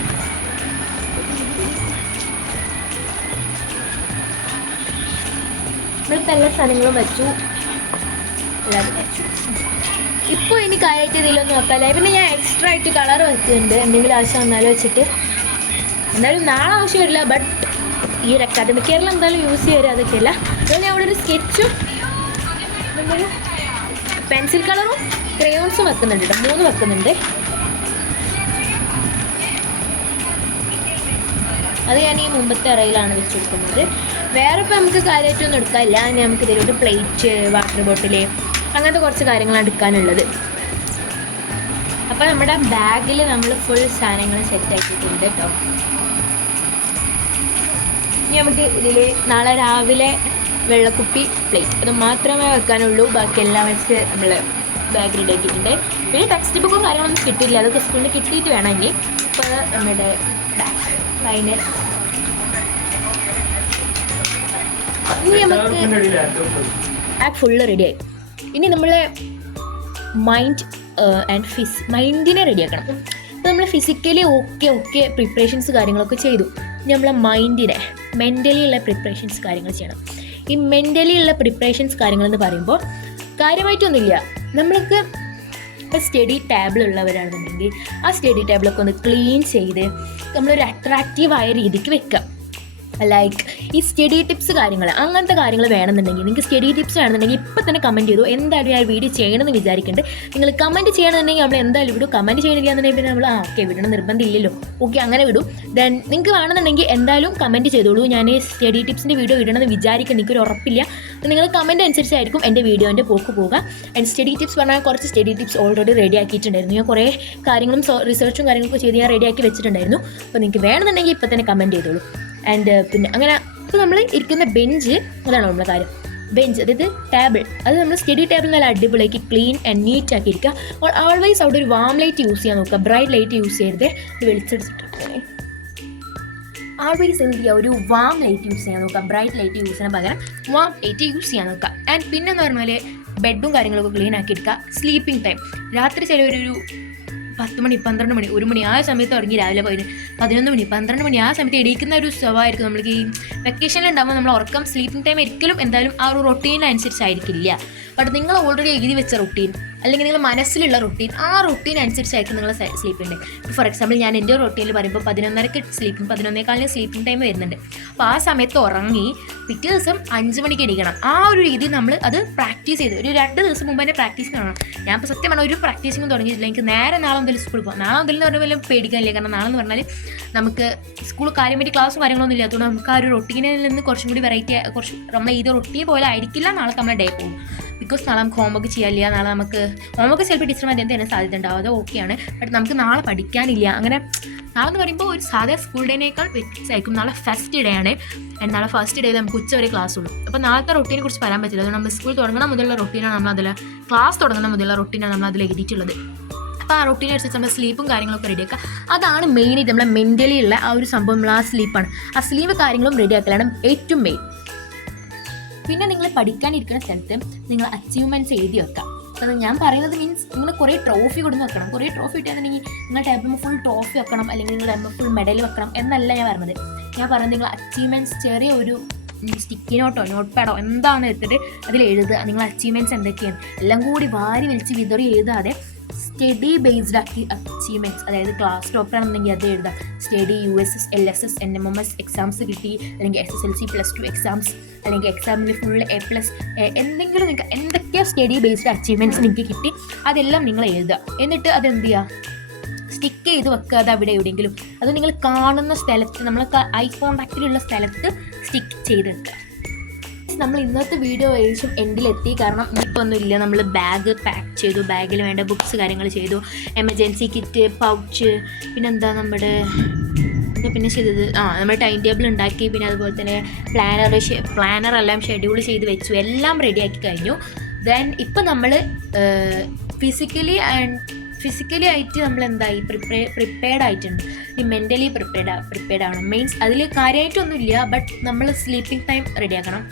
നമ്മളിപ്പോൾ എല്ലാ സാധനങ്ങളും വെച്ചു, എല്ലാവരും വെച്ചു. ഇപ്പോൾ ഇനി കാര്യമായിട്ട് ഇതിലൊന്നും വെക്കാല്ല. പിന്നെ ഞാൻ എക്സ്ട്രാ ആയിട്ട് കളർ വെക്കുന്നുണ്ട്, എന്തെങ്കിലും ആവശ്യം വന്നാലും വെച്ചിട്ട്. എന്തായാലും നാളെ ആവശ്യം വരില്ല, ബട്ട് ഈ ഒരു അക്കാദമിക് ഇയറിൽ എന്തായാലും യൂസ് ചെയ്യാറ് അതൊക്കെയല്ല. അതുകൊണ്ട് ഞാൻ അവിടെ ഒരു സ്കെച്ചും പെൻസിൽ കളറും ക്രയോൺസും വെക്കുന്നുണ്ട് കേട്ടോ, 3 വെക്കുന്നുണ്ട്. അത് ഞാൻ ഈ മുമ്പത്തെ അറയിലാണ് വെച്ചെടുക്കുന്നത്. വേറെ ഇപ്പോൾ നമുക്ക് കാര്യമായിട്ടൊന്നും എടുക്കാനില്ല. നമുക്ക് ഇതിലോട്ട് പ്ലേറ്റ്, വാട്ടർ ബോട്ടിൽ, അങ്ങനത്തെ കുറച്ച് കാര്യങ്ങളാണ് എടുക്കാനുള്ളത്. അപ്പോൾ നമ്മുടെ ബാഗിൽ നമ്മൾ ഫുൾ സാധനങ്ങൾ സെറ്റാക്കിയിട്ടുണ്ട് കേട്ടോ. ഇനി നമുക്ക് ഇതിൽ നാളെ രാവിലെ വെള്ളക്കുപ്പി, പ്ലേറ്റ്, അത് മാത്രമേ വെക്കാനുള്ളൂ. ബാക്കിയെല്ലാം വെച്ച് നമ്മൾ ബാഗ് റെഡി ആക്കിയിട്ടുണ്ട്. പിന്നെ ടെക്സ്റ്റ് ബുക്കും കാര്യങ്ങളൊന്നും കിട്ടിയില്ല, അതൊക്കെ സ്കൂളിൽ കിട്ടിയിട്ട് വേണമെങ്കിൽ. ഇപ്പോൾ നമ്മുടെ ഫൈനൽ ഇനി നമുക്ക് ആപ്പ് ഫുള്ള് റെഡിയായി. ഇനി നമ്മളെ മൈൻഡിനെ റെഡിയാക്കണം. അപ്പോൾ നമ്മൾ ഫിസിക്കലി ഓക്കെ പ്രിപ്പറേഷൻസ് കാര്യങ്ങളൊക്കെ ചെയ്തു. ഇനി നമ്മളെ മൈൻഡിനെ മെൻ്റലി ഉള്ള പ്രിപ്പറേഷൻസ് കാര്യങ്ങൾ ചെയ്യണം. ഈ മെൻ്റലി ഉള്ള പ്രിപ്പറേഷൻസ് കാര്യങ്ങളെന്ന് പറയുമ്പോൾ കാര്യമായിട്ടൊന്നുമില്ല. നമ്മൾക്ക് ഇപ്പോൾ സ്റ്റഡി ടേബിൾ ഉള്ളവരാണെന്നുണ്ടെങ്കിൽ ആ സ്റ്റഡി ടേബിളൊക്കെ ഒന്ന് ക്ലീൻ ചെയ്ത് നമ്മളൊരു അട്രാക്റ്റീവായ രീതിക്ക് വെക്കാം. ലൈക്ക് ഈ സ്റ്റഡി ടിപ്സ് കാര്യങ്ങൾ അങ്ങനത്തെ കാര്യങ്ങൾ വേണമെന്നുണ്ടെങ്കിൽ, നിങ്ങൾക്ക് സ്റ്റഡി ടിപ്സ് വേണമെന്നുണ്ടെങ്കിൽ ഇപ്പം തന്നെ കമൻറ്റ് ചെയ്തു. എന്തായാലും ഞാൻ വീഡിയോ ചെയ്യണമെന്ന് വിചാരിക്കുന്നുണ്ട്. നിങ്ങൾ കമൻറ്റ് ചെയ്യണമെന്നുണ്ടെങ്കിൽ നമ്മൾ എന്തായാലും വിടും. കമൻറ്റ് ചെയ്യണില്ല എന്നുണ്ടെങ്കിൽ പിന്നെ നമ്മൾ ഓക്കെ വിടണം നിർബന്ധമില്ലല്ലോ, ഓക്കെ അങ്ങനെ വിടും. ദെൻ നിങ്ങൾക്ക് വേണമെന്നുണ്ടെങ്കിൽ എന്തായാലും കമൻറ്റ് ചെയ്തോളൂ. ഞാൻ സ്റ്റഡി ടിപ്സിൻ്റെ വീഡിയോ ഇടണമെന്ന് വിചാരിക്കുന്നു, എനിക്കൊരു ഉറപ്പില്ല. നിങ്ങൾ കമൻറ്റ് അനുസരിച്ചായിരിക്കും എൻ്റെ വീഡിയോൻ്റെ പോക്ക് പോകുക. ആൻഡ് സ്റ്റഡി ടിപ്സ് പറഞ്ഞാൽ കുറച്ച് സ്റ്റഡി ടിപ്സ് ഓൾറെഡി റെഡി ആക്കിയിട്ടുണ്ടായിരുന്നു. ഞാൻ കുറേ കാര്യങ്ങളും റിസർച്ചും കാര്യങ്ങളൊക്കെ ചെയ്ത് ഞാൻ റെഡിയാക്കി വെച്ചിട്ടുണ്ടായിരുന്നു. അപ്പോൾ നിങ്ങൾക്ക് വേണമെന്നുണ്ടെങ്കിൽ ഇപ്പം തന്നെ കമൻറ്റ് ചെയ്തോളൂ. ആൻഡ് പിന്നെ അങ്ങനെ ഇപ്പോൾ നമ്മൾ ഇരിക്കുന്ന ബെഞ്ച്, അതാണ് നമ്മളെ കാര്യം. ബെഞ്ച് അതായത് ടേബിൾ, അത് നമ്മൾ സ്റ്റഡി ടേബിൾ നല്ല അടിപൊളിയാക്കി ക്ലീൻ ആൻഡ് നീറ്റ് ആക്കി ഇരിക്കുക. ഓൾവേസ് അവിടെ ഒരു വാം ലൈറ്റ് യൂസ് ചെയ്യാൻ നോക്കുക, ബ്രൈറ്റ് ലൈറ്റ് യൂസ് ചെയ്യരുത്. ഇത് വെളിച്ചെടുത്തിട്ട് ആൾവേസ് എന്ത് ചെയ്യുക, ഒരു വാം ലൈറ്റ് യൂസ് ചെയ്യാൻ നോക്കുക. ബ്രൈറ്റ് ലൈറ്റ് യൂസ് ചെയ്യാൻ പകരം വാം ലൈറ്റ് യൂസ് ചെയ്യാൻ നോക്കുക. ആൻഡ് പിന്നെന്ന് പറഞ്ഞാൽ ബെഡും കാര്യങ്ങളൊക്കെ ക്ലീൻ ആക്കി എടുക്കുക. സ്ലീപ്പിംഗ് ടൈം രാത്രി ചിലവരൊരു 10 മണി 12 മണി 1 മണി ആ സമയത്ത് തുടങ്ങി രാവിലെ 11 മണി 12 മണി ആ സമയത്ത് എണീക്കുന്ന ഒരു സ്വഭാവമായിരിക്കും നമ്മൾക്ക്. ഈ വെക്കേഷനിലുണ്ടാകുമ്പോൾ നമ്മൾ ഉറക്കം സ്ലീപ്പിംഗ് ടൈം ഒരിക്കലും എന്തായാലും ആ ഒരു റൊട്ടീനനുസരിച്ചായിരിക്കില്ല. ബട്ട് നിങ്ങൾ ഓൾറെഡി എഴുതി വെച്ച റൊട്ടീൻ അല്ലെങ്കിൽ നിങ്ങൾ മനസ്സിലുള്ള റൊട്ടീൻ, ആ റൊട്ടീൻ അനുസരിച്ചായിരിക്കും നിങ്ങൾ സ്ലീപ്പിംഗ് ടൈം. ഫോർ എക്സാമ്പിൾ ഞാൻ എൻ്റെ റൊട്ടീനിൽ പറയുമ്പോൾ 11:30 സ്ലീപ്പിംഗ് 11:15 സ്ലീപ്പിംഗ് ടൈം വരുന്നുണ്ട്. അപ്പോൾ ആ സമയത്ത് ഉറങ്ങി പിറ്റേ ദിവസം 5 മണിക്ക് എണീക്കണം. ആ ഒരു രീതി നമ്മൾ അത് പ്രാക്ടീസ് ചെയ്ത് ഒരു 2 ദിവസം മുമ്പ് തന്നെ പ്രാക്ടീസ് ചെയ്യണം. ഞാൻ ഇപ്പോൾ സത്യം പറഞ്ഞാൽ ഒരു പ്രാക്ടീസിങ്ങും തുടങ്ങിയിട്ടില്ല. എനിക്ക് നേരെ നാളെ മുതൽ സ്കൂളിൽ പോകാം. നാളെ മുതൽ എന്ന് പറഞ്ഞാൽ വല്ല പേടിക്കാനില്ല. കാരണം നാളെ എന്ന് പറഞ്ഞാൽ നമുക്ക് സ്കൂൾ കാര്യമായിട്ട് ക്ലാസ്സും കാര്യങ്ങളൊന്നും ഇല്ലാത്തതുകൊണ്ട് നമുക്ക് ആ ഒരു റൊട്ടീനിൽ നിന്ന് കുറച്ചും കൂടി വെറൈറ്റി, കുറച്ച് നമ്മൾ ഇത് റൊട്ടീൻ പോലെ ആയിരിക്കില്ല നാളെ നമ്മുടെ ഡേ പോകും. ബിക്കോസ് നാളെ നമുക്ക് ഹോംവർക്ക് ചെയ്യാനില്ല. നാളെ നമുക്ക് ഹോംവർക്ക് ചിലപ്പോൾ ടീച്ചർമാർ എന്ത് തന്നെ സാധ്യത ഉണ്ടാവും, അത് ഓക്കെയാണ്. ബട്ട് നമുക്ക് നാളെ പഠിക്കാനില്ല. അങ്ങനെ നാളെ എന്ന് പറയുമ്പോൾ ഒരു സാധാ സ്കൂൾ ഡേനേക്കാൾ വ്യത്യസ്തമായിരിക്കും. നാളെ ഫസ്റ്റ് ഡേ ആണ്. നാളെ ഫസ്റ്റ് ഡേയിൽ നമുക്ക് ഉച്ചവരെ ക്ലാസ് ഉള്ളൂ. അപ്പോൾ നാളത്തെ റൊട്ടീനെ കുറിച്ച് പറയാൻ പറ്റില്ല. അതുകൊണ്ട് നമ്മൾ സ്കൂൾ തുടങ്ങുന്ന മുതലുള്ള റൊട്ടീനാണ് നമ്മളതിൽ, ക്ലാസ് തുടങ്ങുന്ന മുതലുള്ള റൊട്ടീനാണ് നമ്മളതിൽ എഴുതിയിട്ടുള്ളത്. അപ്പോൾ ആ റൊട്ടീൻ അനുസരിച്ച് നമ്മൾ സ്ലീപ്പും കാര്യങ്ങളൊക്കെ റെഡിയാക്കുക. അതാണ് മെയിനായിട്ട് നമ്മളെ മെൻ്റലി ഉള്ള ആ ഒരു സംഭവം. നമ്മൾ ആ സ്ലീപ്പാണ്, ആ സ്ലീപ്പ് കാര്യങ്ങളും റെഡിയാക്കലാണ് ഏറ്റവും മെയിൻ. പിന്നെ നിങ്ങൾ പഠിക്കാനിരിക്കുന്ന സ്ഥലത്ത് നിങ്ങൾ അച്ചീവ്മെൻറ്റ്സ് എഴുതി വെക്കാം. അത് ഞാൻ പറയുന്നത് മീൻസ് നിങ്ങൾ കുറേ ട്രോഫി കൊടുന്ന് വെക്കണം. കുറേ ട്രോഫി കിട്ടിയാണെന്നുണ്ടെങ്കിൽ നിങ്ങൾ ടേബിൾ ഫുൾ ട്രോഫി വെക്കണം, അല്ലെങ്കിൽ നിങ്ങൾ ടേബിൾ ഫുൾ മെഡൽ വെക്കണം എന്നല്ല ഞാൻ പറഞ്ഞത്. ഞാൻ പറയുന്നത് നിങ്ങൾ അച്ചീവ്മെൻറ്റ്സ് ചെറിയ ഒരു സ്റ്റിക്കി നോട്ടോ നോട്ട് പാഡോ എന്താണെന്ന് എടുത്തിട്ട് അതിൽ എഴുതുക. നിങ്ങൾ അച്ചീവ്മെൻറ്റ്സ് എന്തൊക്കെയാണ് എല്ലാം കൂടി വാരി വലിച്ച് വിതറി എഴുതാതെ സ്റ്റഡി ബേസ്ഡ് അച്ചീവ്മെൻറ്റ്സ്, അതായത് ക്ലാസ് ടോപ്പർ ആണെന്നുണ്ടെങ്കിൽ അത് എഴുതാം. Study USS LSS NMMS exams കിട്ടി, അല്ലെങ്കിൽ SSLC +2 എക്സാംസ്, അല്ലെങ്കിൽ എക്സാമിൽ ഫുൾ A+, എന്തെങ്കിലും നിങ്ങൾക്ക് എന്തൊക്കെയാണ് സ്റ്റഡി ബേസ്ഡ് അച്ചീവ്മെൻറ്റ്സ് നിങ്ങൾക്ക് കിട്ടി അതെല്ലാം നിങ്ങൾ എഴുതുക. എന്നിട്ട് അതെന്ത് ചെയ്യുക, സ്റ്റിക്ക് ചെയ്ത് വെക്കുക. അത് അവിടെ എവിടെയെങ്കിലും, അത് നിങ്ങൾ കാണുന്ന സ്ഥലത്ത്, നമ്മൾ ഐ കോണ്ടാക്റ്റിലുള്ള സ്ഥലത്ത് സ്റ്റിക്ക് ചെയ്ത് വെക്കുക. നമ്മൾ ഇന്നത്തെ വീഡിയോ ഏകദേശം എൻഡിലെത്തി. കാരണം ഇപ്പോൾ ഒന്നുമില്ല, നമ്മൾ ബാഗ് പാക്ക് ചെയ്തു, ബാഗിൽ വേണ്ട ബുക്സ് കാര്യങ്ങൾ ചെയ്തു, എമർജൻസി കിറ്റ്, പൗച്ച്, പിന്നെന്താ നമ്മുടെ പിന്നെ ചെയ്തത് നമ്മൾ ടൈം ടേബിൾ ഉണ്ടാക്കി, പിന്നെ അതുപോലെ തന്നെ പ്ലാനറെല്ലാം ഷെഡ്യൂൾ ചെയ്ത് വെച്ചു, എല്ലാം റെഡിയാക്കി കഴിഞ്ഞു. ദെൻ ഇപ്പം നമ്മൾ ഫിസിക്കലി ആയിട്ട് നമ്മൾ എന്തായി പ്രിപ്പയർഡ് ആയിട്ടുണ്ട്. ഈ മെൻ്റലി പ്രിപ്പയർഡ് ആവണം. മീൻസ് അതിൽ കാര്യമായിട്ടൊന്നുമില്ല, ബട്ട് നമ്മൾ സ്ലീപ്പിംഗ് ടൈം റെഡിയാക്കണം.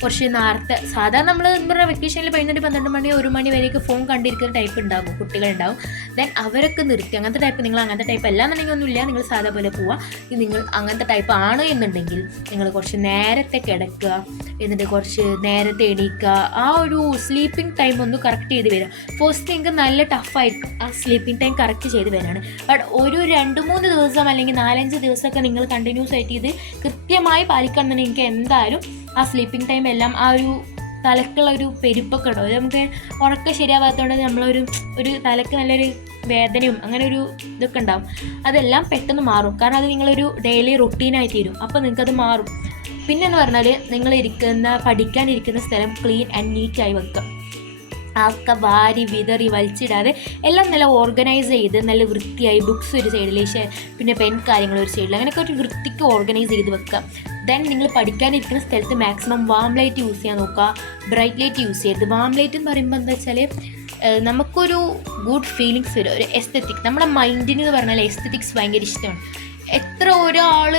കുറച്ച് നേരത്തെ സാധാരണ നമ്മൾ എന്താ പറയുക വെക്കേഷനിൽ 12 മണി 1 മണി വരെയൊക്കെ ഫോൺ കണ്ടിരിക്കുന്ന ടൈപ്പ് ഉണ്ടാകും, കുട്ടികളുണ്ടാവും. ദെൻ അവരൊക്കെ നിർത്തി. അങ്ങനത്തെ ടൈപ്പ് നിങ്ങൾ അങ്ങനത്തെ ടൈപ്പ് അല്ലാന്നുണ്ടെങ്കിൽ ഒന്നുമില്ല, നിങ്ങൾ സാധാ പോലെ പോവുക. നിങ്ങൾ അങ്ങനത്തെ ടൈപ്പ് ആണ് എന്നുണ്ടെങ്കിൽ നിങ്ങൾ കുറച്ച് നേരത്തെ കിടക്കുക, എന്നിട്ട് കുറച്ച് നേരത്തെ എണീക്കുക. ആ ഒരു സ്ലീപ്പിംഗ് ടൈം ഒന്ന് കറക്റ്റ് ചെയ്ത് വരിക. ഫസ്റ്റ് നിങ്ങൾക്ക് നല്ല ടഫായിരിക്കും ആ സ്ലീപ്പിംഗ് ടൈം കറക്റ്റ് ചെയ്ത് വരാണ്. ബട്ട് ഒരു 2-3 ദിവസം അല്ലെങ്കിൽ 4-5 ദിവസമൊക്കെ നിങ്ങൾ കണ്ടിന്യൂസ് ആയിട്ട് ഇത് കൃത്യമായി പാലിക്കുകയാണെന്നുണ്ടെങ്കിൽ നിങ്ങൾക്ക് എന്തായാലും ആ സ്ലീപ്പിംഗ് ടൈം എല്ലാം ആ ഒരു തലക്കുള്ള ഒരു പെരുപ്പൊക്കെ ഉണ്ടോ, അത് നമുക്ക് ഉറക്കം ശരിയാവാത്തതുകൊണ്ട് നമ്മളൊരു തലക്ക് നല്ലൊരു വേദനയും അങ്ങനെ ഒരു ഇതൊക്കെ ഉണ്ടാവും. അതെല്ലാം പെട്ടെന്ന് മാറും. കാരണം അത് നിങ്ങളൊരു ഡെയിലി റുട്ടീനായി തീരും. അപ്പോൾ നിങ്ങൾക്കത് മാറും. പിന്നെന്ന് പറഞ്ഞാൽ നിങ്ങൾ പഠിക്കാനിരിക്കുന്ന സ്ഥലം ക്ലീൻ ആൻഡ് നീറ്റായി വെക്കുക. ഒക്കെ വാരി വിതറി വലിച്ചിടാതെ എല്ലാം നല്ല ഓർഗനൈസ് ചെയ്ത് നല്ല വൃത്തിയായി, ബുക്സ് ഒരു സൈഡിൽ, പിന്നെ പെൻ കാര്യങ്ങൾ ഒരു സൈഡിൽ, അങ്ങനെയൊക്കെ ഒരു വൃത്തിക്ക് ഓർഗനൈസ് ചെയ്ത് വെക്കുക. ദെൻ നിങ്ങൾ പഠിക്കാനിരിക്കുന്ന സ്ഥലത്ത് മാക്സിമം വാം ലൈറ്റ് യൂസ് ചെയ്യാൻ നോക്കുക, ബ്രൈറ്റ് ലൈറ്റ് യൂസ് ചെയ്യരുത്. വാം ലൈറ്റ് എന്ന് പറയുമ്പോൾ എന്താ വെച്ചാൽ നമുക്കൊരു ഗുഡ് ഫീലിങ്സ് വരും, ഒരു എസ്തെറ്റിക്. നമ്മുടെ മൈൻഡിന് എന്ന് പറഞ്ഞാൽ എസ്തെറ്റിക്സ് ഭയങ്കര ഇഷ്ടമാണ്. എത്ര ഒരാൾ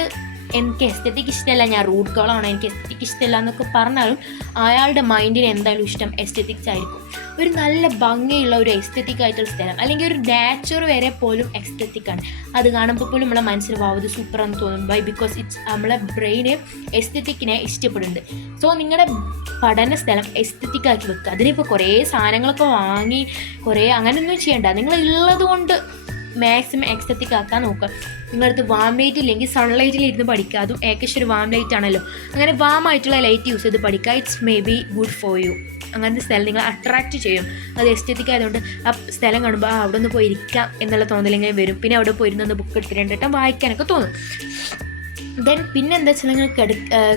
എനിക്ക് എസ്തെറ്റിക് ഇഷ്ടമല്ല, ഞാൻ റൂട്ട് ഗേളാണ്, എനിക്ക് എസ്തെറ്റിക് ഇഷ്ടമല്ല എന്നൊക്കെ പറഞ്ഞാലും അയാളുടെ മൈൻഡിന് എന്തായാലും ഇഷ്ടം എസ്തെറ്റിക്സ് ആയിരിക്കും. ഒരു നല്ല ഭംഗിയുള്ള ഒരു എസ്തെറ്റിക് ആയിട്ടുള്ള സ്ഥലം അല്ലെങ്കിൽ ഒരു നാച്ചർ വരെ പോലും എസ്തെറ്റിക്കാണ്. അത് കാണുമ്പോൾ പോലും നമ്മളെ മനസ്സിൽ ഇത് സൂപ്പറാന്ന് തോന്നും. ബിക്കോസ് ഇറ്റ്സ് നമ്മളെ ബ്രെയിന് എസ്തെറ്റിക്കിനെ ഇഷ്ടപ്പെടുന്നുണ്ട്. സോ നിങ്ങളുടെ പഠന സ്ഥലം എസ്തെറ്റിക് ആക്കി വെക്കുക. അതിനിപ്പോൾ കുറേ സാധനങ്ങളൊക്കെ വാങ്ങി കുറേ അങ്ങനെയൊന്നും ചെയ്യണ്ട. നിങ്ങൾ ഉള്ളത് കൊണ്ട് മാക്സിമം എസ്തെറ്റിക് ആക്കാൻ നോക്കുക. നിങ്ങളടുത്ത് വാം ലൈറ്റ് ഇല്ലെങ്കിൽ സൺലൈറ്റിൽ ഇരുന്ന് പഠിക്കുക. അതും ഏകദേശം ഒരു വാം ലൈറ്റ് ആണല്ലോ, അങ്ങനെ വാം ആയിട്ടുള്ള ലൈറ്റ് യൂസ് ചെയ്ത് പഠിക്കുക. It's may be good for you. അങ്ങനത്തെ സ്ഥലം നിങ്ങൾ അട്രാക്റ്റ് ചെയ്യും. അത് എസ്തെറ്റിക് ആയതുകൊണ്ട് ആ സ്ഥലം കാണുമ്പോൾ അവിടെ ഒന്ന് പോയി ഇരിക്കാം എന്നുള്ള തോന്നലിങ്ങനെ വരും. പിന്നെ അവിടെ പോയിരുന്നൊന്ന് ബുക്ക് എടുത്ത് രണ്ടിട്ടം വായിക്കാനൊക്കെ തോന്നും. ദെൻ പിന്നെ എന്താ വെച്ചാൽ നിങ്ങൾ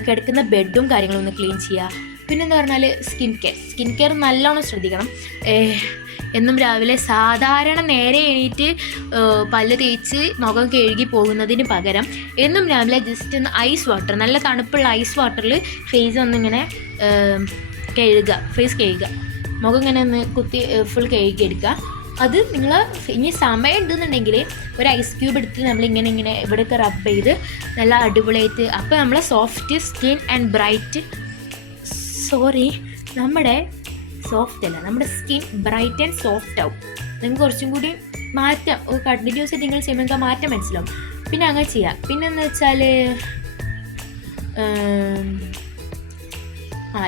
കിടക്കുന്ന ബെഡും കാര്യങ്ങളും ഒന്ന് ക്ലീൻ ചെയ്യുക. പിന്നെന്താ പറഞ്ഞാൽ സ്കിൻ കെയർ നല്ലോണം ശ്രദ്ധിക്കണം. എന്നും രാവിലെ സാധാരണ നേരെ എണീറ്റ് പല്ല് തേച്ച് മുഖം കഴുകി പോകുന്നതിന് പകരം എന്നും രാവിലെ ജസ്റ്റ് ഒന്ന് ഐസ് വാട്ടർ, നല്ല തണുപ്പുള്ള ഐസ് വാട്ടറിൽ ഫേസ് ഒന്നിങ്ങനെ ഫേസ് കഴുകുക, മുഖം ഇങ്ങനെ ഒന്ന് കുത്തി ഫുൾ കഴുകിയെടുക്കുക. അത് നിങ്ങൾ ഇനി സമയം ഉണ്ടെന്നുണ്ടെങ്കിൽ ഒരു ഐസ് ക്യൂബ് എടുത്ത് നമ്മളിങ്ങനെ ഇവിടെയൊക്കെ റബ്ബ് ചെയ്ത് നല്ല അടിപൊളിയായിട്ട്, അപ്പോൾ നമ്മളെ സോഫ്റ്റ് സ്കിൻ ആൻഡ് ബ്രൈറ്റ് നമ്മുടെ സോഫ്റ്റ് അല്ല, നമ്മുടെ സ്കിൻ ബ്രൈറ്റ് ആൻഡ് സോഫ്റ്റ് ആവും. നിങ്ങൾക്ക് കുറച്ചും കൂടി മാറ്റം കണ്ടിന്യൂസ് ആയിട്ട് നിങ്ങൾ ചെയ്യുമ്പോൾ നിങ്ങൾക്ക് മാറ്റം മനസ്സിലാവും. പിന്നെ അങ്ങനെ ചെയ്യാം. പിന്നെന്ന് വെച്ചാൽ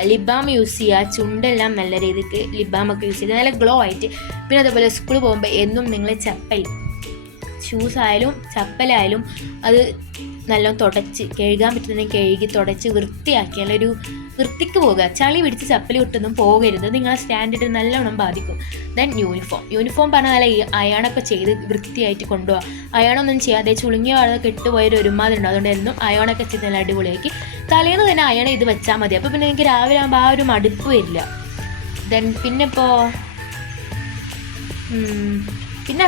ലിപ് ബാം യൂസ് ചെയ്യുക. ചുണ്ടെല്ലാം നല്ല രീതിക്ക് ലിപ് ബാമൊക്കെ യൂസ് ചെയ്ത് നല്ല ഗ്ലോ ആയിട്ട്. പിന്നെ അതേപോലെ സ്കൂളിൽ പോകുമ്പോൾ എന്നും നിങ്ങൾ ഷൂസ് ആയാലും ചപ്പലായാലും അത് നല്ലോണം തുടച്ച് കഴുകാൻ പറ്റുന്നുണ്ടെങ്കിൽ കഴുകി തുടച്ച് വൃത്തിയാക്കി നല്ലൊരു വൃത്തിക്ക് പോകുക. ചളി പിടിച്ച് ചപ്പൽ വിട്ടൊന്നും പോകരുത്, നിങ്ങളെ സ്റ്റാൻഡേർഡ് നല്ലോണം ബാധിക്കും. ദെൻ യൂണിഫോം പറഞ്ഞാൽ നല്ല അയണൊക്കെ ചെയ്ത് വൃത്തിയായിട്ട് കൊണ്ടുപോകുക. അയണൊന്നും ചെയ്യാതെ ചുളുങ്ങിയ വളരെ കെട്ടുപോയൊരു ഒരുമാതിരി ഉണ്ട്. അതുകൊണ്ട് എന്നും അയണൊക്കെ ചെയ്ത് നല്ല അടിപൊളിയാക്കി തലേന്ന് തന്നെ അയൺ ഇത് വെച്ചാൽ മതി. അപ്പോൾ പിന്നെ എനിക്ക് രാവിലെ ആകുമ്പോൾ ആ ഒരു മടുപ്പ് വരില്ല. ദെൻ പിന്നെ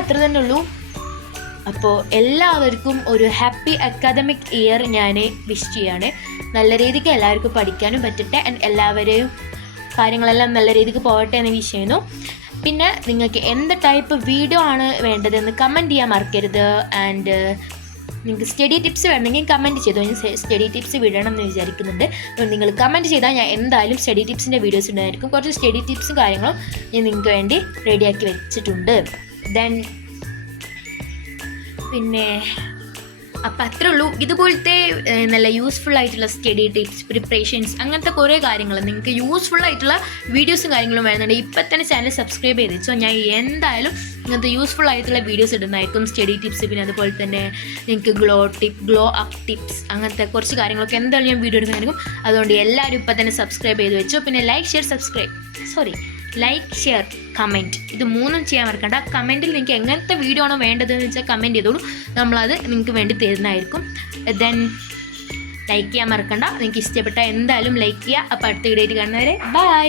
അത്ര തന്നെ ഉള്ളൂ. അപ്പോൾ എല്ലാവർക്കും ഒരു ഹാപ്പി അക്കാദമിക് ഇയർ ഞാൻ വിഷ് ചെയ്യാണ്. നല്ല രീതിക്ക് എല്ലാവർക്കും പഠിക്കാനും പറ്റട്ടെ ആൻഡ് എല്ലാവരെയും കാര്യങ്ങളെല്ലാം നല്ല രീതിക്ക് പോകട്ടെ എന്ന് വിഷ് ചെയ്യുന്നു. പിന്നെ നിങ്ങൾക്ക് എന്ത് ടൈപ്പ് വീഡിയോ ആണ് വേണ്ടതെന്ന് കമൻറ്റ് ചെയ്യാൻ മറക്കരുത്. ആൻഡ് നിങ്ങൾക്ക് സ്റ്റഡി ടിപ്സ് വേണമെങ്കിൽ കമൻറ്റ് ചെയ്തു. ഞാൻ സ്റ്റഡി ടിപ്സ് വിടണം എന്ന് വിചാരിക്കുന്നുണ്ട്. നിങ്ങൾ കമൻറ്റ് ചെയ്താൽ ഞാൻ എന്തായാലും സ്റ്റഡി ടിപ്സിൻ്റെ വീഡിയോസ് ഉണ്ടായിരിക്കും. കുറച്ച് സ്റ്റഡി ടിപ്സും കാര്യങ്ങളും ഞാൻ നിങ്ങൾക്ക് വേണ്ടി റെഡിയാക്കി വെച്ചിട്ടുണ്ട്. ദെൻ പിന്നെ അപ്പം അത്രേ ഉള്ളൂ. ഇതുപോലത്തെ നല്ല യൂസ്ഫുൾ ആയിട്ടുള്ള സ്റ്റഡി ടിപ്സ്, പ്രിപ്പറേഷൻസ്, അങ്ങനത്തെ കുറേ കാര്യങ്ങൾ നിങ്ങൾക്ക് യൂസ്ഫുൾ ആയിട്ടുള്ള വീഡിയോസും കാര്യങ്ങളും വരുന്നുണ്ട്. ഇപ്പം തന്നെ ചാനൽ സബ്സ്ക്രൈബ് ചെയ്ത് വെച്ചോ. ഞാൻ എന്തായാലും ഇങ്ങനത്തെ യൂസ്ഫുൾ ആയിട്ടുള്ള വീഡിയോസ് ഇടുന്നതായിരിക്കും. സ്റ്റഡി ടിപ്സ്, പിന്നെ അതുപോലെ തന്നെ നിങ്ങൾക്ക് ഗ്ലോ അപ്പ് ടിപ്സ്, അങ്ങനത്തെ കുറച്ച് കാര്യങ്ങളൊക്കെ എന്തായാലും ഞാൻ വീഡിയോ ഇടുന്നതായിരിക്കും. അതുകൊണ്ട് എല്ലാവരും ഇപ്പം തന്നെ സബ്സ്ക്രൈബ് ചെയ്ത് വെച്ചോ. പിന്നെ ലൈക്ക് ഷെയർ കമൻറ്റ് ഇത് മൂന്നും ചെയ്യാൻ മറക്കണ്ട. കമൻറ്റിൽ നിങ്ങൾക്ക് എങ്ങനത്തെ വീഡിയോ ആണോ വേണ്ടതെന്ന് വെച്ചാൽ കമൻറ്റ് ചെയ്തോളൂ, നമ്മളത് നിങ്ങൾക്ക് വേണ്ടി തരുന്നതായിരിക്കും. ദെൻ ലൈക്ക് ചെയ്യാൻ മറക്കണ്ട. നിങ്ങൾക്ക് ഇഷ്ടപ്പെട്ടാൽ എന്തായാലും ലൈക്ക് ചെയ്യുക. അപ്പോൾ അടുത്ത വീഡിയോ ആയിട്ട് കാണുന്നവരെ ബൈ.